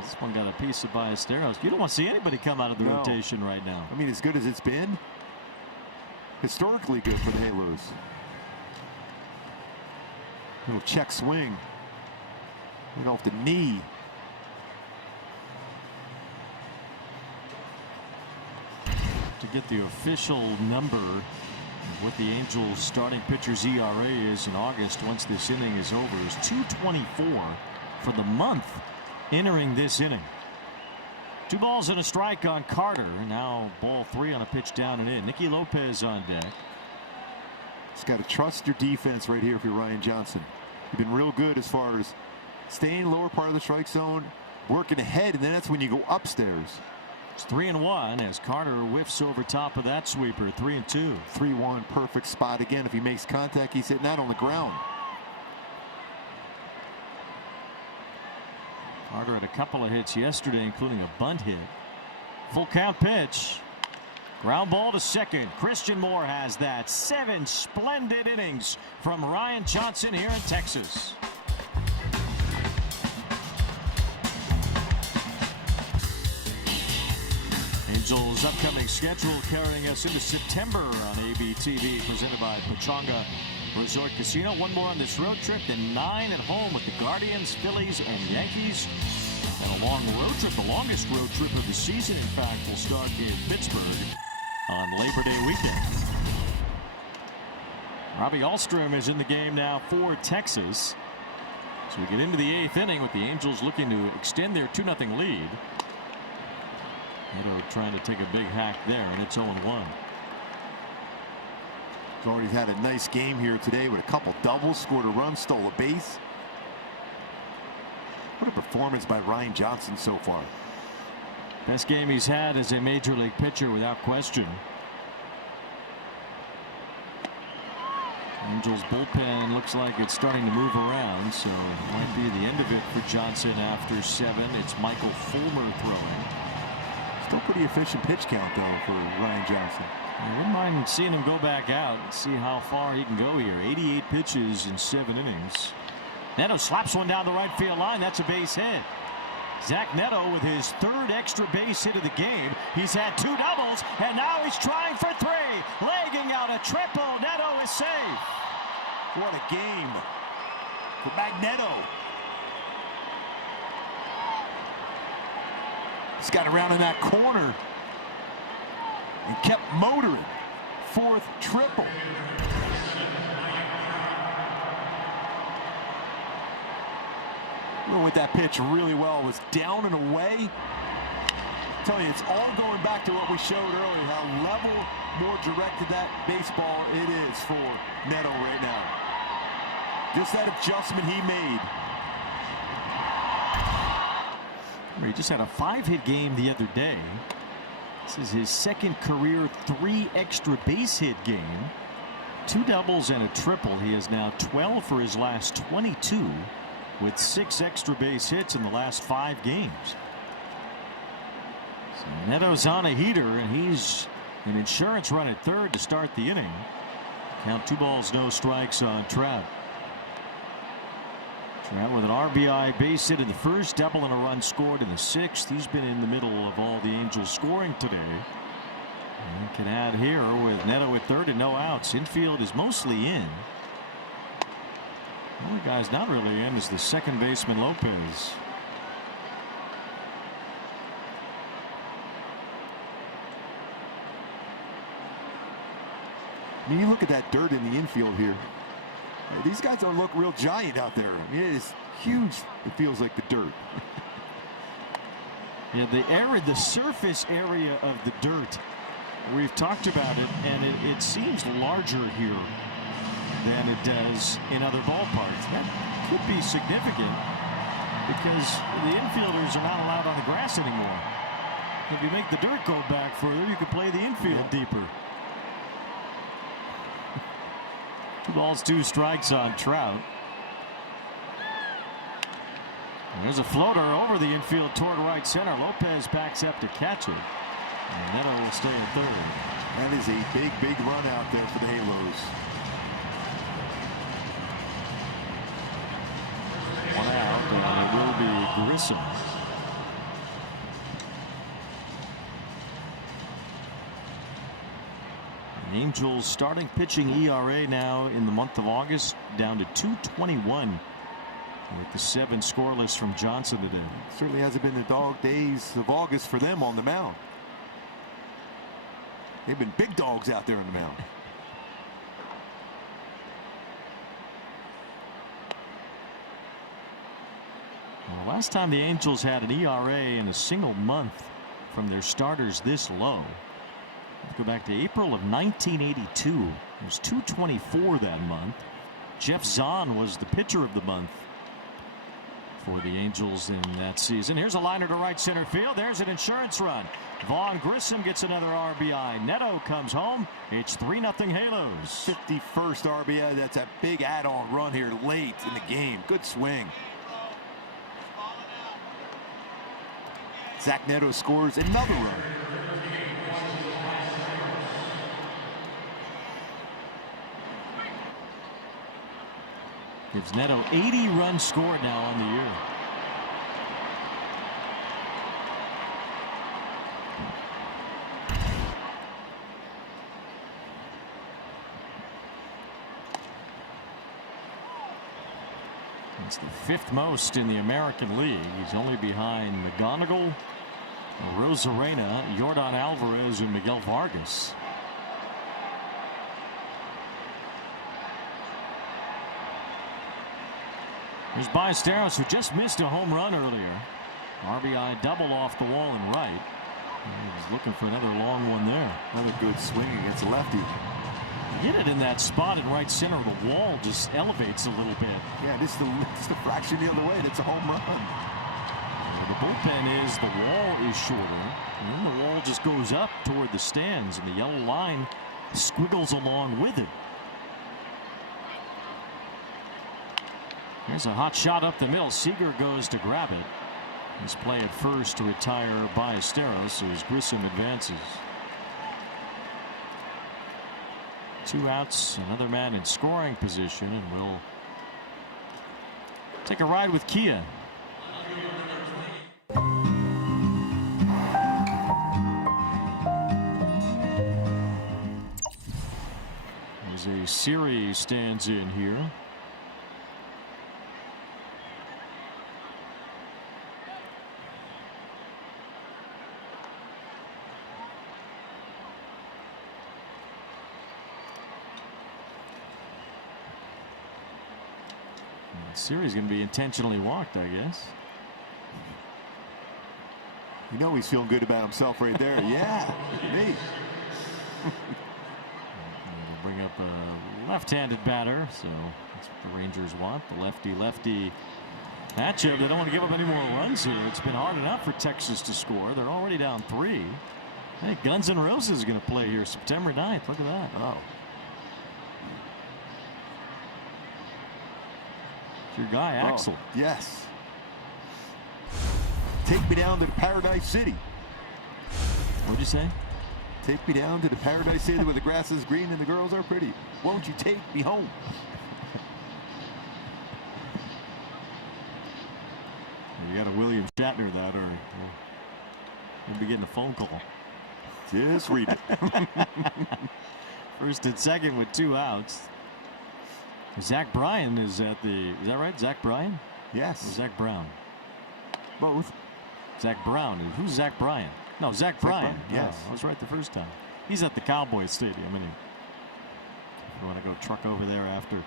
this one got a piece of Ballesteros. You don't want to see anybody come out of the rotation right now. I mean, as good as it's been, historically good for the Halos. Little check swing. Went off the knee. To get the official number of what the Angels starting pitcher's ERA is in August once this inning is over is 2.24 for the month entering this inning. 2 balls and a strike on Carter. Now ball 3 on a pitch down and in. Nicky Lopez on deck. Just got to trust your defense right here if you're Ryan Johnson. You've been real good as far as staying lower part of the strike zone, working ahead, and then that's when you go upstairs. It's 3-1 as Carter whiffs over top of that sweeper. 3-2. 3-1, perfect spot again. If he makes contact, he's hitting that on the ground. Carter had a couple of hits yesterday, including a bunt hit. Full count pitch. Ground ball to second. Christian Moore has that. 7 splendid innings from Ryan Johnson here in Texas. Angels' upcoming schedule carrying us into September on ABTV, presented by Pechanga Resort Casino. One more on this road trip, then 9 at home with the Guardians, Phillies, and Yankees. And a long road trip, the longest road trip of the season, in fact, will start in Pittsburgh on Labor Day weekend. Robbie Ahlstrom is in the game now for Texas. So we get into the 8th inning with the Angels looking to extend their 2-0 lead. Neto trying to take a big hack there, and it's 0-1. He's already had a nice game here today with a couple doubles, scored a run, stole a base. What a performance by Ryan Johnson so far. Best game he's had as a major league pitcher without question. Angels bullpen looks like it's starting to move around, so it might be the end of it for Johnson after 7. It's Michael Fulmer throwing. Still pretty efficient pitch count though for Ryan Johnson. I wouldn't mind seeing him go back out and see how far he can go here. 88 pitches in 7 innings. Neto slaps one down the right field line. That's a base hit. Zach Neto with his 3rd extra base hit of the game. He's had 2 doubles, and now he's trying for 3. Legging out a triple. Neto is safe. What a game for Magneto. He's got around in that corner and kept motoring. 4th triple. With that pitch really well, was down and away. I'm telling you, it's all going back to what we showed earlier, how level, more directed that baseball it is for Neto right now. Just that adjustment he made. He just had a 5-hit game the other day. This is his 2nd career 3 extra base hit game. 2 doubles and a triple. He is now 12 for his last 22 with 6 extra base hits in the last 5 games. So Neto's on a heater, and he's an insurance run at 3rd to start the inning. Count 2 balls, no strikes on Trout. Trout with an RBI base hit in the 1st, double and a run scored in the 6th. He's been in the middle of all the Angels scoring today. And can add here with Neto at 3rd and no outs. Infield is mostly in. The only guy's not really in is the 2nd baseman Lopez. I mean, you look at that dirt in the infield here. These guys don't look real giant out there. I mean, it is huge. It feels like the dirt. Yeah, the surface area of the dirt. We've talked about it, and it seems larger here than it does in other ballparks. That could be significant. because the infielders are not allowed on the grass anymore. If you make the dirt go back further, you can play the infield deeper. 2 balls, 2 strikes on Trout. And there's a floater over the infield toward right center. Lopez backs up to catch it. And Neto will stay in third. That is a big, big run out there for the Halos. 1 out, and it will be Grissom. The Angels starting pitching ERA now in the month of August down to 2.21 with the 7 scoreless from Johnson today. Certainly hasn't been the dog days of August for them on the mound. They've been big dogs out there on the mound. Well, last time the Angels had an ERA in a single month from their starters this low. Let's go back to April of 1982. It was 2.24 that month. Jeff Zahn was the pitcher of the month for the Angels in that season. Here's a liner to right center field. There's an insurance run. Vaughn Grissom gets another RBI. Neto comes home. It's 3-0 Halos. 51st RBI. That's a big add-on run here late in the game. Good swing. Zach Neto scores another run. Gives Neto 80 runs scored now on the year. It's the 5th most in the American League. He's only behind McGonigal, Rosarena, Yordan Alvarez, and Miguel Vargas. There's Ballesteros, who just missed a home run earlier. RBI double off the wall and right. He was looking for another long one there. Another good swing against the lefty. Hit it in that spot in right center. The wall just elevates a little bit. Yeah, just the fraction the other way. That's a home run. The bullpen is, the wall is shorter, and then the wall just goes up toward the stands, and the yellow line squiggles along with it. There's a hot shot up the middle. Seager goes to grab it. His play at first to retire Ballesteros as Grissom advances. 2 outs, another man in scoring position, and we'll take a ride with Kia. As a series stands in here. Series going to be intentionally walked, I guess. You know he's feeling good about himself right there. Yeah, me. We'll bring up a left-handed batter, so that's what the Rangers want. The lefty-lefty matchup. They don't want to give up any more runs here. It's been hard enough for Texas to score. They're already down 3. Hey, Guns N' Roses is going to play here September 9th. Look at that. Oh. Your guy, Axel. Oh, yes. Take me down to the Paradise City. What'd you say? Take me down to the Paradise City where the grass is green and the girls are pretty. Won't you take me home? You got a William Shatner that, or you'll be getting a phone call. Just read it. First and second with 2 outs. Zach Bryan is at the, is that right? Zach Bryan? Yes. Or Zach Brown? Both. Zach Brown. Who's Zach Bryan? No, Zach Bryan. Yes. I was right the first time. He's at the Cowboys Stadium. If you want to go truck over there after.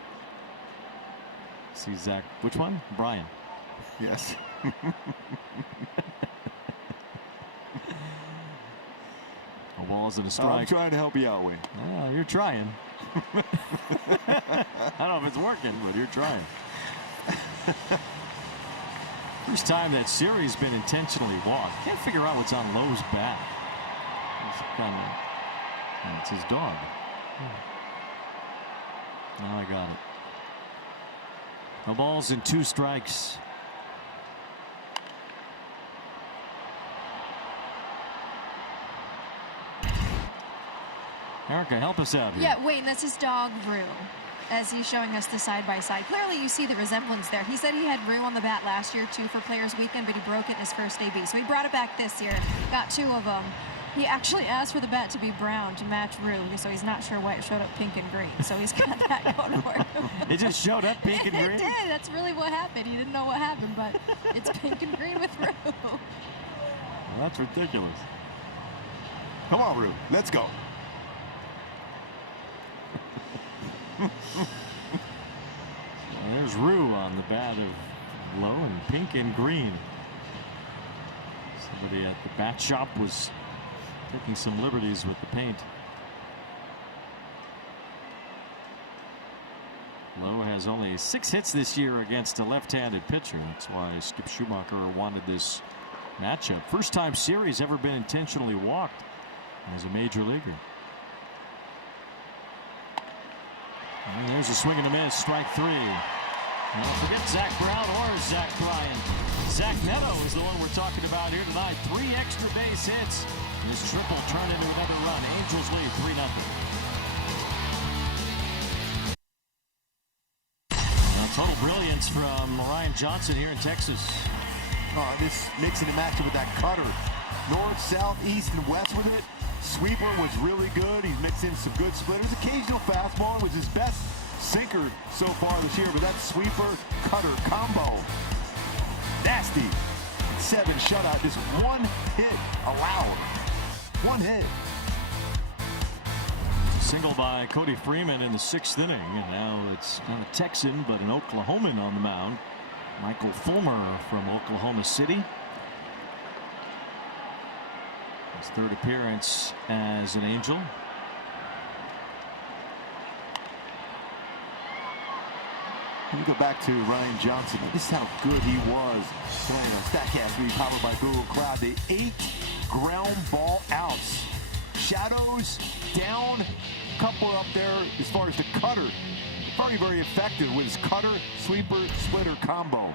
See Zach. Which one? Bryan. Yes. A ball's and a strike. I'm trying to help you out, Wayne. Yeah, you're trying. I don't know if it's working, but you're trying. First time that series been intentionally walked. Can't figure out what's on Lowe's back. It's his dog. Now I got it. No balls and 2 strikes. Erica, help us out here. Yeah, Wayne, that's his dog, Rue, as he's showing us the side-by-side. Clearly, you see the resemblance there. He said he had Rue on the bat last year, too, for Players Weekend, but he broke it in his first AB. So he brought it back this year, got 2 of them. He actually asked for the bat to be brown to match Rue, so he's not sure why it showed up pink and green. So he's got that going for him. It just showed up pink and green? It did. That's really what happened. He didn't know what happened, but it's pink and green with Rue. Well, that's ridiculous. Come on, Rue. Let's go. There's Rue on the bat of Lowe in pink and green. Somebody at the bat shop was taking some liberties with the paint. Lowe has only 6 hits this year against a left-handed pitcher. That's why Skip Schumacher wanted this matchup. First time series ever been intentionally walked as a major leaguer. And there's a swing and a miss, strike 3. Don't forget Zach Brown or Zach Bryan. Zach Neto is the one we're talking about here tonight. 3 extra base hits. And this triple turned into another run. Angels lead 3-0. Total brilliance from Ryan Johnson here in Texas. Oh, this mixing and matching with that cutter. North, south, east, and west with it. Sweeper was really good. He's mixed in some good splitters. Occasional fastball was his best sinker so far this year, but that sweeper cutter combo, nasty. 7 shutout, just 1 hit allowed. 1 hit. Single by Cody Freeman in the 6th inning, and now it's not a Texan but an Oklahoman on the mound. Michael Fulmer from Oklahoma City. His 3rd appearance as an Angel. When you go back to Ryan Johnson, this is how good he was playing on StatCast being powered by Google Cloud. The 8 ground ball outs. Shadows down, couple up there as far as the cutter. Very, very effective with his cutter, sweeper, splitter combo.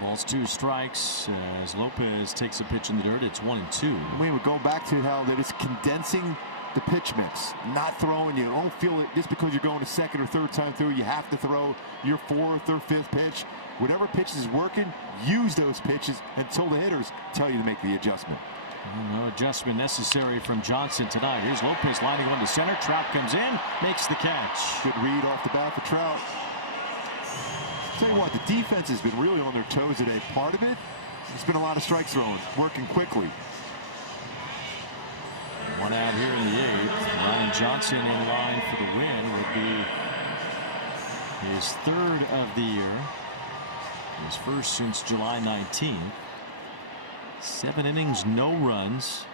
Balls 2 strikes as Lopez takes a pitch in the dirt. It's 1-2. We would go back to how that is condensing the pitch mix, not throwing. You don't feel it just because you're going to 2nd or 3rd time through. You have to throw your 4th or 5th pitch. Whatever pitch is working, use those pitches until the hitters tell you to make the adjustment. No adjustment necessary from Johnson tonight. Here's Lopez lining one to center. Trout comes in, makes the catch. Good read off the bat for Trout. Tell you what, the defense has been really on their toes today. Part of it, it's been a lot of strike throwing, working quickly. 1 out here in the 8th. Ryan Johnson in line for the win. Would be his 3rd of the year. His 1st since July 19th. 7 innings, no runs.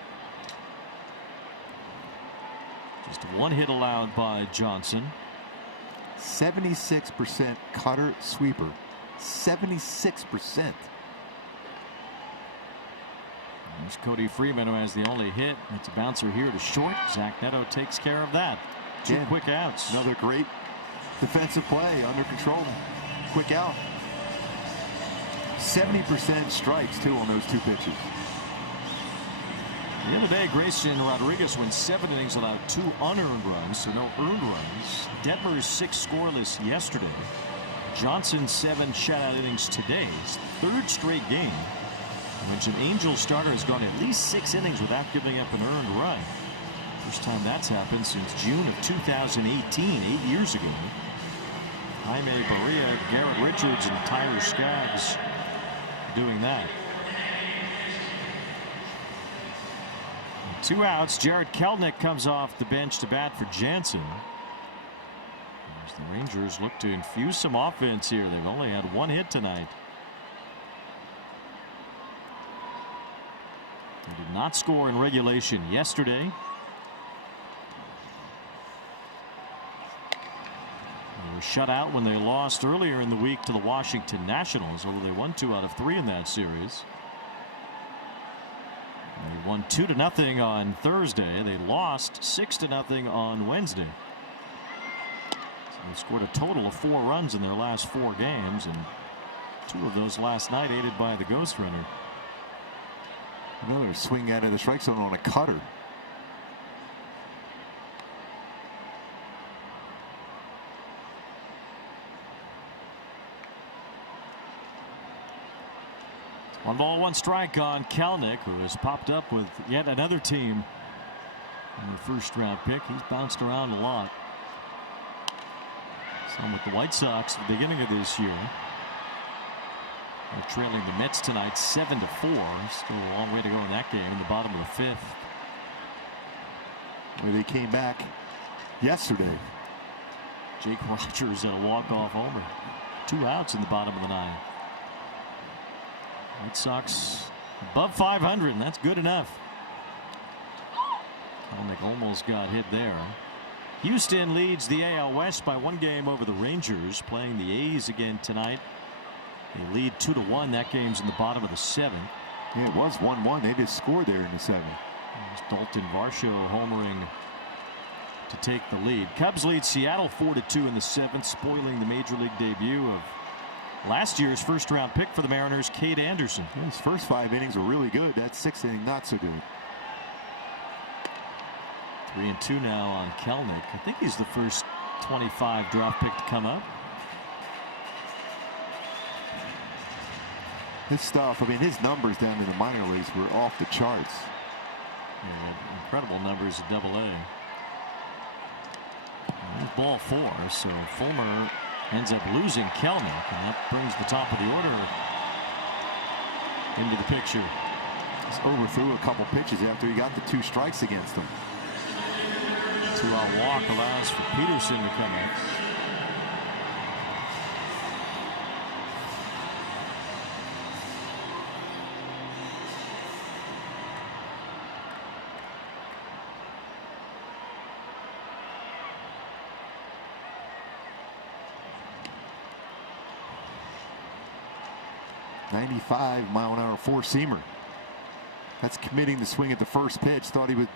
Just 1 hit allowed by Johnson. 76% cutter sweeper. 76%. There's Cody Freeman, who has the only hit. It's a bouncer here to short. Zach Neto takes care of that. 2 quick outs. Another great defensive play under control. Quick out. 70% strikes, too, on those 2 pitches. The other day, Grayson Rodriguez went 7 innings, allowed 2 unearned runs, so no earned runs. Detmer's 6 scoreless yesterday. Johnson's 7 shutout innings today. His 3rd straight game in which an Angels starter has gone at least 6 innings without giving up an earned run. First time that's happened since June of 2018, 8 years ago. Jaime Barria, Garrett Richards, and Tyler Skaggs doing that. 2 outs. Jared Kelnick comes off the bench to bat for Jansen. As the Rangers look to infuse some offense here. They've only had 1 hit tonight. They did not score in regulation yesterday. were shut out when they lost earlier in the week to the Washington Nationals, although they won 2 out of 3 in that series. They won 2-0 on Thursday. They lost 6-0 on Wednesday. So they scored a total of 4 runs in their last 4 games, and 2 of those last night aided by the ghost runner. Another swing out of the strike zone on a cutter. One ball, one strike on Kelenic, who has popped up with yet another team in the first-round pick. He's bounced around a lot. Some with the White Sox at the beginning of this year. They're trailing the Mets tonight 7-4. Still a long way to go in that game in the bottom of the 5th. Where they came back yesterday. Jake Rogers at a walk-off homer. 2 outs in the bottom of the 9th. White Sox above 500, and that's good enough. Kelenic almost got hit there. Houston leads the AL West by 1 game over the Rangers, playing the A's again tonight. They lead 2-1. That game's in the bottom of the 7th. Yeah, it was 1-1. They just scored there in the 7th. There's Dalton Varsho homering to take the lead. Cubs lead Seattle 4-2 in the 7th, spoiling the major league debut of last year's first-round pick for the Mariners, Cade Anderson. His first 5 innings were really good. That 6th inning, not so good. 3-2 now on Kelenic. I think he's the first 25 draft pick to come up. His stuff, I mean, his numbers down in the minor leagues were off the charts. Yeah, incredible numbers at Double-A. There's ball 4, so Fulmer ends up losing Kelenic, and that brings the top of the order into the picture. Just overthrew a couple pitches after he got the 2 strikes against him. 2-out walk allows for Peterson to come in. .95-mile-an-hour 4-seamer. That's committing the swing at the first pitch. Thought he would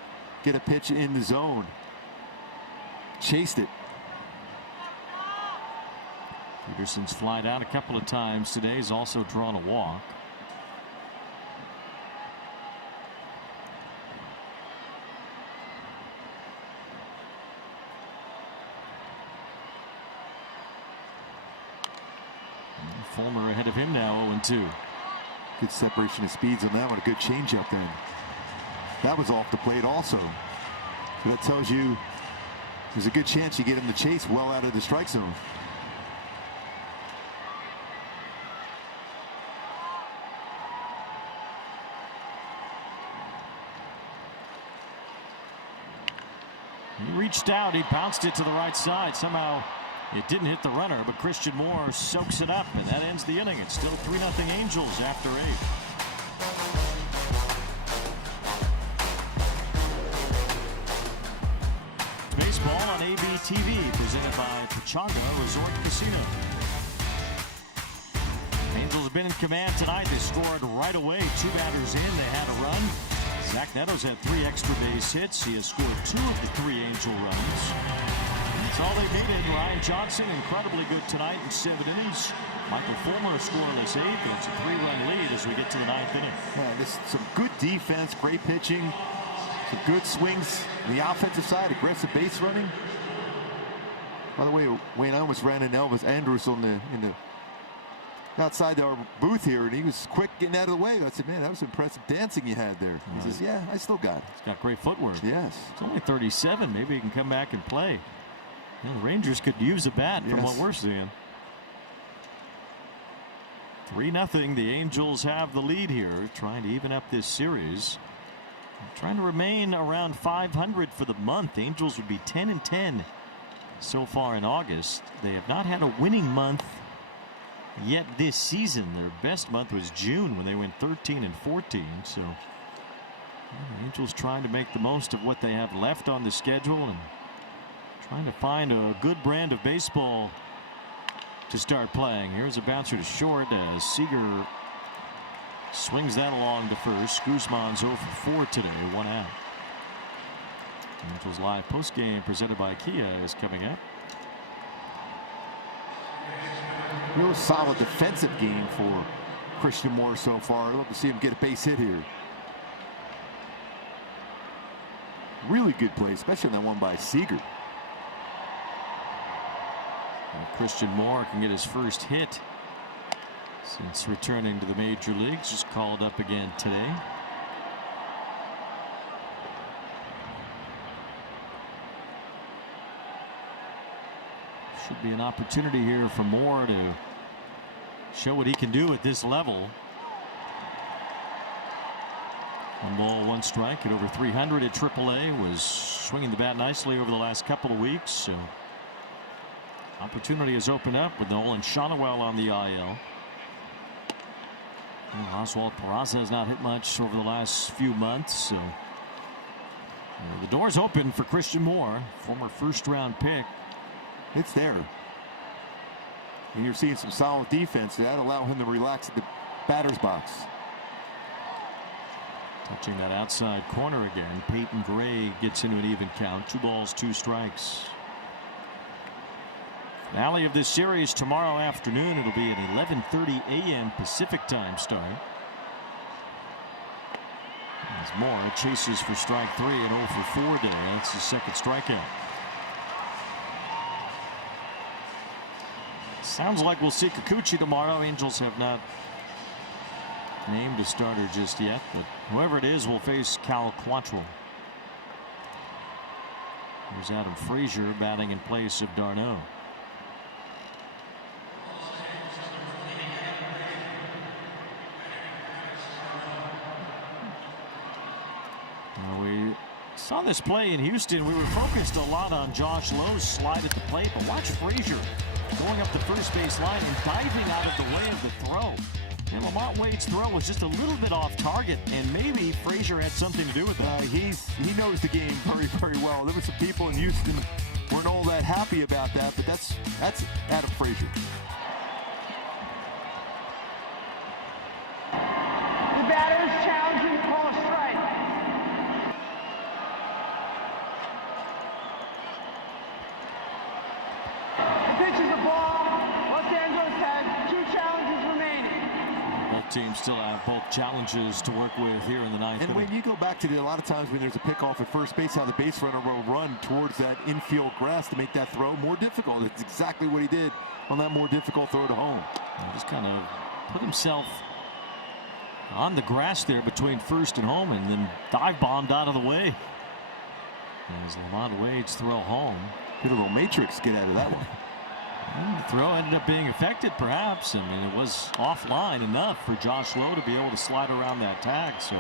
get a pitch in the zone. Chased it. Peterson's flied out a couple of times today. He's also drawn a walk. Fulmer ahead of him now, 0-2. Good separation of speeds on that one. A good changeup then. That was off the plate also. So that tells you there's a good chance you get him to chase well out of the strike zone. He reached out. He bounced it to the right side. Somehow it didn't hit the runner, but Christian Moore soaks it up, and that ends the inning. It's still 3-0 Angels after 8. Baseball on ABTV, presented by Pechanga Resort Casino. Angels have been in command tonight. They scored right away. 2 batters in. They had a run. Zach Nettles had 3 extra base hits. He has scored 2 of the 3 Angel runs. That's all they needed. Ryan Johnson, incredibly good tonight in 7 innings. Michael Fulmer, a scoreless 8th, and it's a 3-run lead as we get to the 9th inning. This some good defense, great pitching, some good swings on the offensive side, aggressive base running. By the way, Wayne, I almost ran into Elvis Andrus in the outside our booth here, and he was quick getting out of the way. I said, man, that was impressive dancing you had there. He says, yeah, I still got it. He's got great footwork. Yes. It's only 37. Maybe he can come back and play. Yeah, the Rangers could use a bat from what we're seeing. 3-0. The Angels have the lead here, trying to even up this series. Trying to remain around 500 for the month. Angels would be 10-10 so far in August. They have not had a winning month yet this season. Their best month was June when they went 13-14. So the Angels trying to make the most of what they have left on the schedule and trying to find a good brand of baseball to start playing. Here's a bouncer to short as Seager swings that along to first. Guzman's 0 for 4 today, 1 out. Angels Live postgame presented by Kia is coming up. Real solid defensive game for Christian Moore so far. I'd love to see him get a base hit here. Really good play, especially that one by Seager. And Christian Moore can get his first hit since returning to the major leagues. Just called up again today. Should be an opportunity here for Moore to show what he can do at this level. 1 ball, 1 strike at over 300 at AAA. Was swinging the bat nicely over the last couple of weeks. So opportunity has opened up with Nolan Shonowell on the IL. Oswald Peraza has not hit much over the last few months. So the door's open for Christian Moore, former first-round pick. It's there. And you're seeing some solid defense that allow him to relax at the batter's box. Touching that outside corner again. Peyton Gray gets into an even count. 2 balls, 2 strikes. Finale of this series tomorrow afternoon. It'll be an 11:30 a.m. Pacific time start. As Moore chases for strike 3 and 0 for 4 today. That's his second strikeout. Sounds like we'll see Kikuchi tomorrow. Angels have not named a starter just yet, but whoever it is will face Cal Quantrill. There's Adam Frazier batting in place of d'Arnaud. We saw this play in Houston. We were focused a lot on Josh Lowe's slide at the plate, but watch Frazier going up the first base line and diving out of the way of the throw. And Lamont Wade's throw was just a little bit off target, and maybe Frazier had something to do with it. He knows the game very, very well. There were some people in Houston weren't all that happy about that, but that's Adam Frazier. The batter is challenging, call a strike. The pitch is a ball. Los Angeles has 2 challenges remaining. Both teams still have both challenges to work with here in the 9th. And when you go back to a lot of times when there's a pickoff at first base, how the base runner will run towards that infield grass to make that throw more difficult. That's exactly what he did on that more difficult throw to home. He just kind of put himself on the grass there between first and home, and then dive bombed out of the way. As Lamont Wade's throw home. Hit a little matrix get out of that one. The throw ended up being affected, perhaps. I mean, it was offline enough for Josh Lowe to be able to slide around that tag. So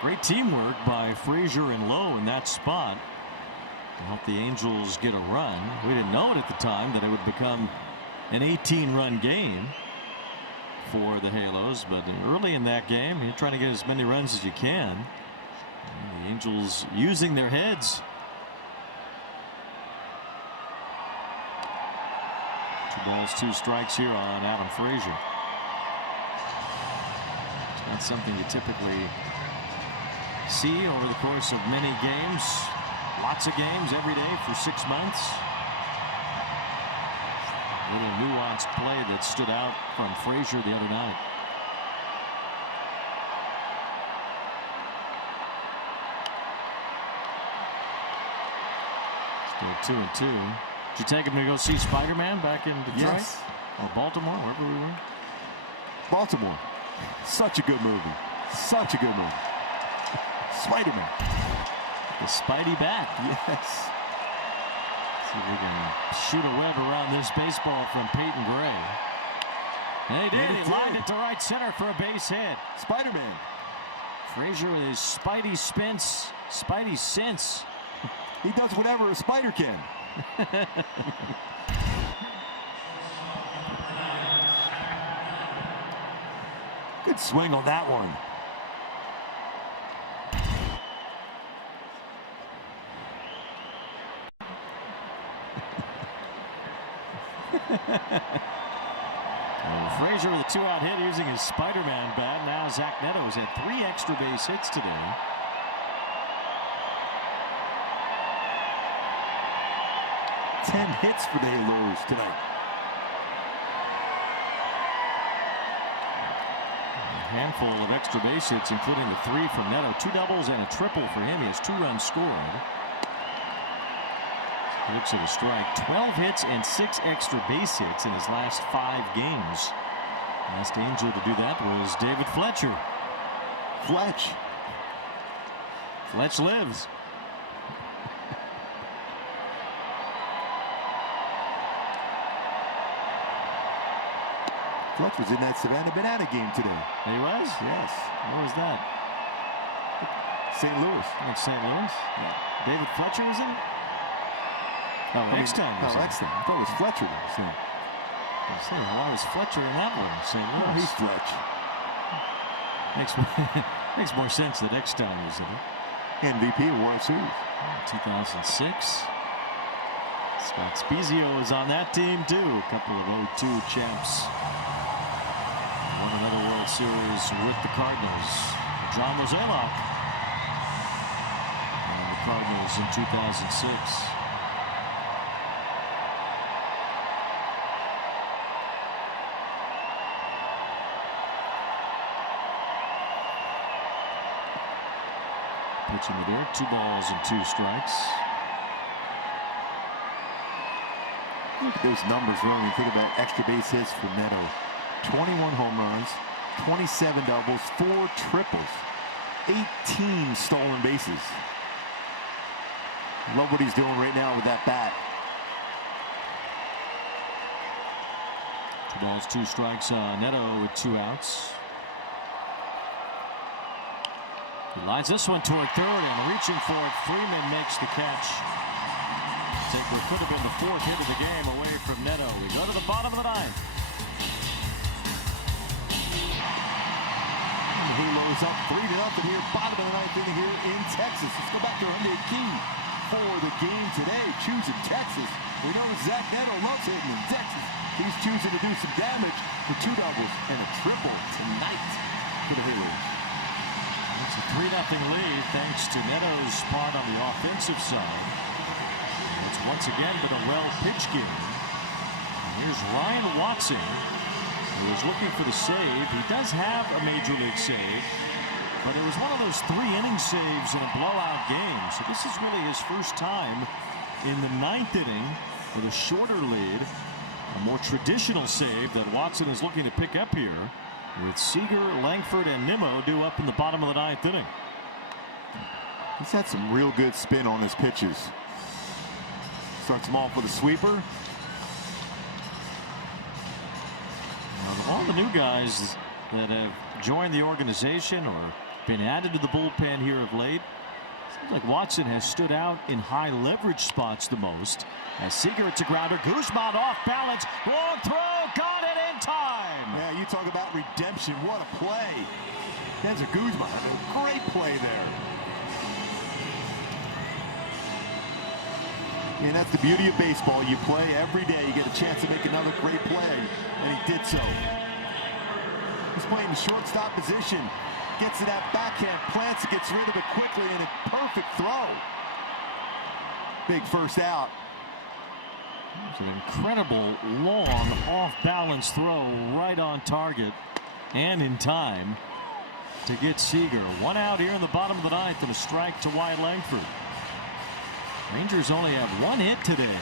great teamwork by Frazier and Lowe in that spot to help the Angels get a run. We didn't know it at the time that it would become an 18-run game for the Halos, but early in that game, you're trying to get as many runs as you can. And the Angels using their heads. 2 balls, 2 strikes here on Adam Frazier. It's not something you typically see over the course of many games. Lots of games every day for 6 months. A little nuanced play that stood out from Frazier the other night. Still 2-2. Did you take him to go see Spider-Man back in Detroit? Yes. Or Baltimore, wherever we were? Baltimore. Such a good movie. Such a good movie. Spider-Man. The Spidey bat. Yes. See if we can shoot a web around this baseball from Peyton Gray. And he did. He lined it to right center for a base hit. Spider-Man. Frazier with his Spidey spins. Spidey sense. He does whatever a spider can. Good swing on that one. Frazier with a 2-out hit using his Spider-Man bat. Now Zach Neto has had 3 extra base hits today. Hits for the Halos tonight. A handful of extra base hits, including the 3 from Neto. 2 doubles and a triple for him. He has 2 runs scored. He looks at a strike. 12 hits and 6 extra base hits in his last 5 games. Last Angel to do that was David Fletcher. Fletch lives. Fletch was in that Savannah Banana game today. He was? Yes. Where was that? St. Louis. In St. Louis? Yeah. David Fletcher was in? Oh, Eckstein was in. Eckstein. I thought it was Fletcher that was in. I was saying, why was Fletcher in that one? St. Louis. Oh, he's Fletch. Makes more sense that Eckstein was in it. MVP of World Series. 2006. Scott Spezio was on that team too. A couple of 0-2 champs. Won another World Series with the Cardinals. John Mozeliak. And the Cardinals in 2006. Pitching to Derek, 2 balls and 2 strikes. Look at those numbers when you think about extra base hits for Neto. 21 home runs, 27 doubles, 4 triples, 18 stolen bases. Love what he's doing right now with that bat. 2 balls, 2 strikes. Neto with 2 outs. He lines this one toward third and reaching for it. Freeman makes the catch. It could have been the 4th hit of the game away from Neto. We go to the bottom of the 9th. Halos up 3-0 here. Bottom of the 9th inning here in Texas. Let's go back to Hyundai Key for the game today. Choosing Texas. We know Zach Neto loves hitting in Texas. He's choosing to do some damage with 2 doubles and a triple tonight for the Halos. It's a 3-0 lead thanks to Neto's spot on the offensive side. It's once again been a well-pitched game. And here's Ryan Watson, who is looking for the save. He does have a major league save, but it was one of those 3-inning saves in a blowout game. So this is really his first time in the 9th inning with a shorter lead. A more traditional save that Watson is looking to pick up here, with Seager, Langford, and Nimmo due up in the bottom of the 9th inning. He's had some real good spin on his pitches. Starts him off with a sweeper. Now, all the new guys that have joined the organization or been added to the bullpen here of late, seems like Watson has stood out in high leverage spots the most. As Seager, it's a grounder. Guzman off balance. Long throw. Got it in time. Yeah, you talk about redemption. What a play. That's a Guzman. A great play there. And that's the beauty of baseball. You play every day. You get a chance to make another great play. And he did so. He's playing the shortstop position. Gets to that backhand. Plants it. Gets rid of it quickly. And a perfect throw. Big first out. It's an incredible long off-balance throw right on target and in time to get Seager. 1 out here in the bottom of the 9th and a strike to Wyatt Langford. Rangers only have 1 hit today.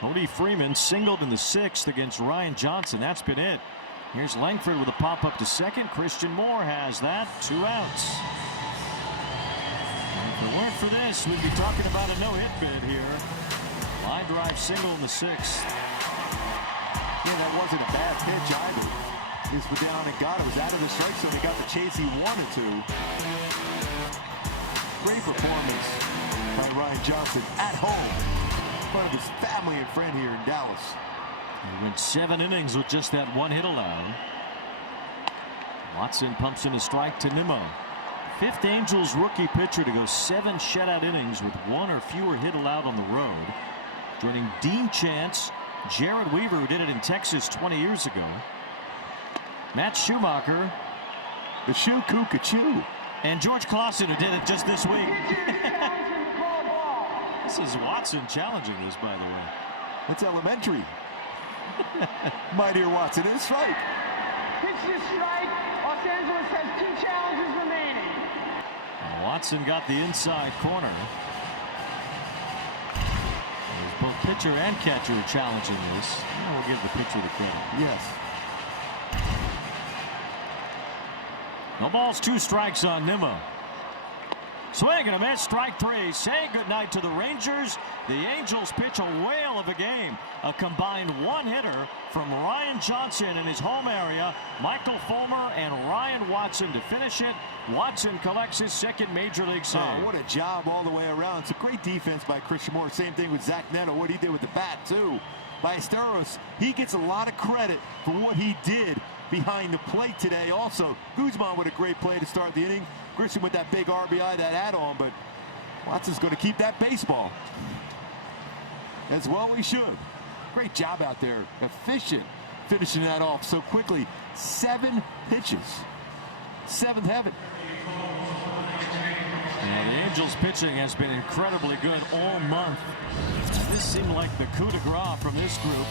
Cody Freeman singled in the 6th against Ryan Johnson. That's been it. Here's Langford with a pop-up to second. Christian Moore has that. 2 outs. And if it weren't for this, we'd be talking about a no-hit bid here. Line drive single in the 6th. Yeah, that wasn't a bad pitch either. He's put down and got it. Was out of the strike zone. He got the chase he wanted to. Great performance by Ryan Johnson at home. In front of his family and friend here in Dallas. He went 7 innings with just that 1 hit allowed. Watson pumps in a strike to Nimmo. 5th Angels rookie pitcher to go 7 shutout innings with 1 or fewer hit allowed on the road. joining Dean Chance, Jared Weaver, who did it in Texas 20 years ago, Matt Schumacher, The shoe Cuckoo, and George Clausen, who did it just this week. This is Watson challenging this, by the way. It's elementary. My dear Watson, it's strike. Pitch to strike. Los Angeles has 2 challenges remaining. And Watson got the inside corner. There's both pitcher and catcher challenging this. We'll give the pitcher the credit. Yes. No balls, 2 strikes on Nimmo. Swing and a miss, strike 3. Saying goodnight to the Rangers. The Angels pitch a whale of a game. A combined 1-hitter from Ryan Johnson in his home area, Michael Fulmer, and Ryan Watson to finish it. Watson collects his 2nd Major League save. Oh, what a job all the way around. It's a great defense by Christian Moore. Same thing with Zach Neto, what he did with the bat, too. Ballesteros, he gets a lot of credit for what he did behind the plate today. Also, Guzman with a great play to start the inning. Christian with that big RBI, that add-on, but Watson's going to keep that baseball. As well he should. Great job out there. Efficient finishing that off so quickly. 7 pitches. 7th heaven. Yeah, the Angels pitching has been incredibly good all month. And this seemed like the coup de grace from this group.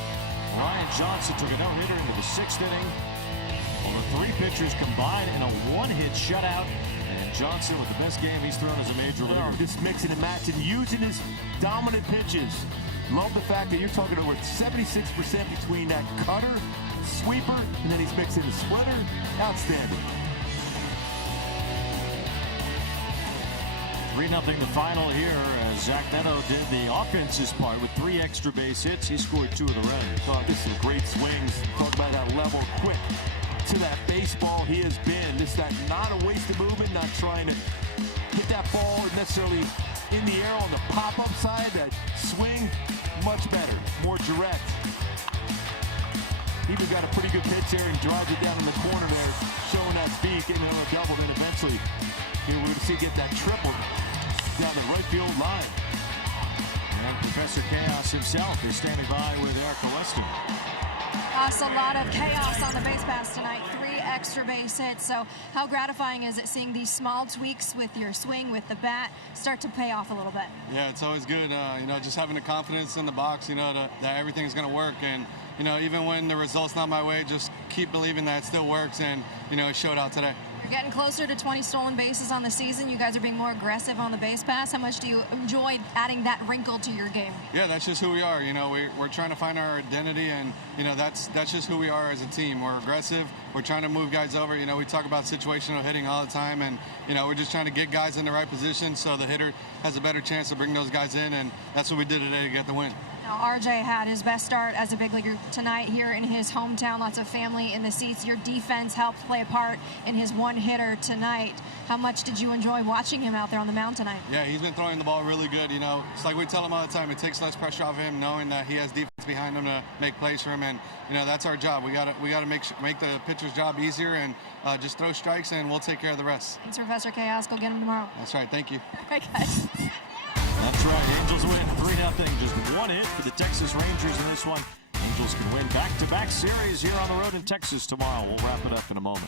Ryan Johnson took a no-hitter into the 6th inning. Well, the 3 pitchers combined in a 1-hit shutout. And Johnson with the best game he's thrown as a major leaguer. Just mixing and matching, using his dominant pitches. Love the fact that you're talking over 76% between that cutter, sweeper, and then he's mixing the splitter. Outstanding. 3-0 the final here as Zach Neto did the offense's part with 3 extra base hits. He scored 2 of the runs. Oh, just some great swings. Talk about that level, quick to that baseball he has been. Just that not a waste of movement, not trying to hit that ball necessarily in the air on the pop-up side. That swing, much better, more direct. Even got a pretty good pitch there and drives it down in the corner there, showing that speed, getting on a double, then eventually here we're going to see get that triple down the right field line. And Professor Chaos himself is standing by with Erica Weston. A lot of chaos on the base pass tonight. 3 extra base hits. So how gratifying is it seeing these small tweaks with your swing, with the bat, start to pay off a little bit? Yeah, it's always good, just having the confidence in the box, that everything's going to work. And, even when the result's not my way, just keep believing that it still works. And, it showed out today. You're getting closer to 20 stolen bases on the season. You guys are being more aggressive on the base pass. How much do you enjoy adding that wrinkle to your game? Yeah, that's just who we are. We're trying to find our identity, and that's just who we are as a team. We're aggressive. We're trying to move guys over. We talk about situational hitting all the time, and we're just trying to get guys in the right position so the hitter has a better chance to bring those guys in, and that's what we did today to get the win. Now, RJ had his best start as a big leaguer tonight here in his hometown. Lots of family in the seats. Your defense helped play a part in his 1-hitter tonight. How much did you enjoy watching him out there on the mound tonight? Yeah, he's been throwing the ball really good. It's like we tell him all the time. It takes less pressure off him, knowing that he has defense behind him to make plays for him, and that's our job. We got to make the pitcher's job easier and just throw strikes, and we'll take care of the rest. Thanks, Professor Chaos. Go get him tomorrow. That's right. Thank you. All right, guys. That's right. Angels win 3-0. Just 1 hit for the Texas Rangers in this one. Angels can win back-to-back series here on the road in Texas tomorrow. We'll wrap it up in a moment.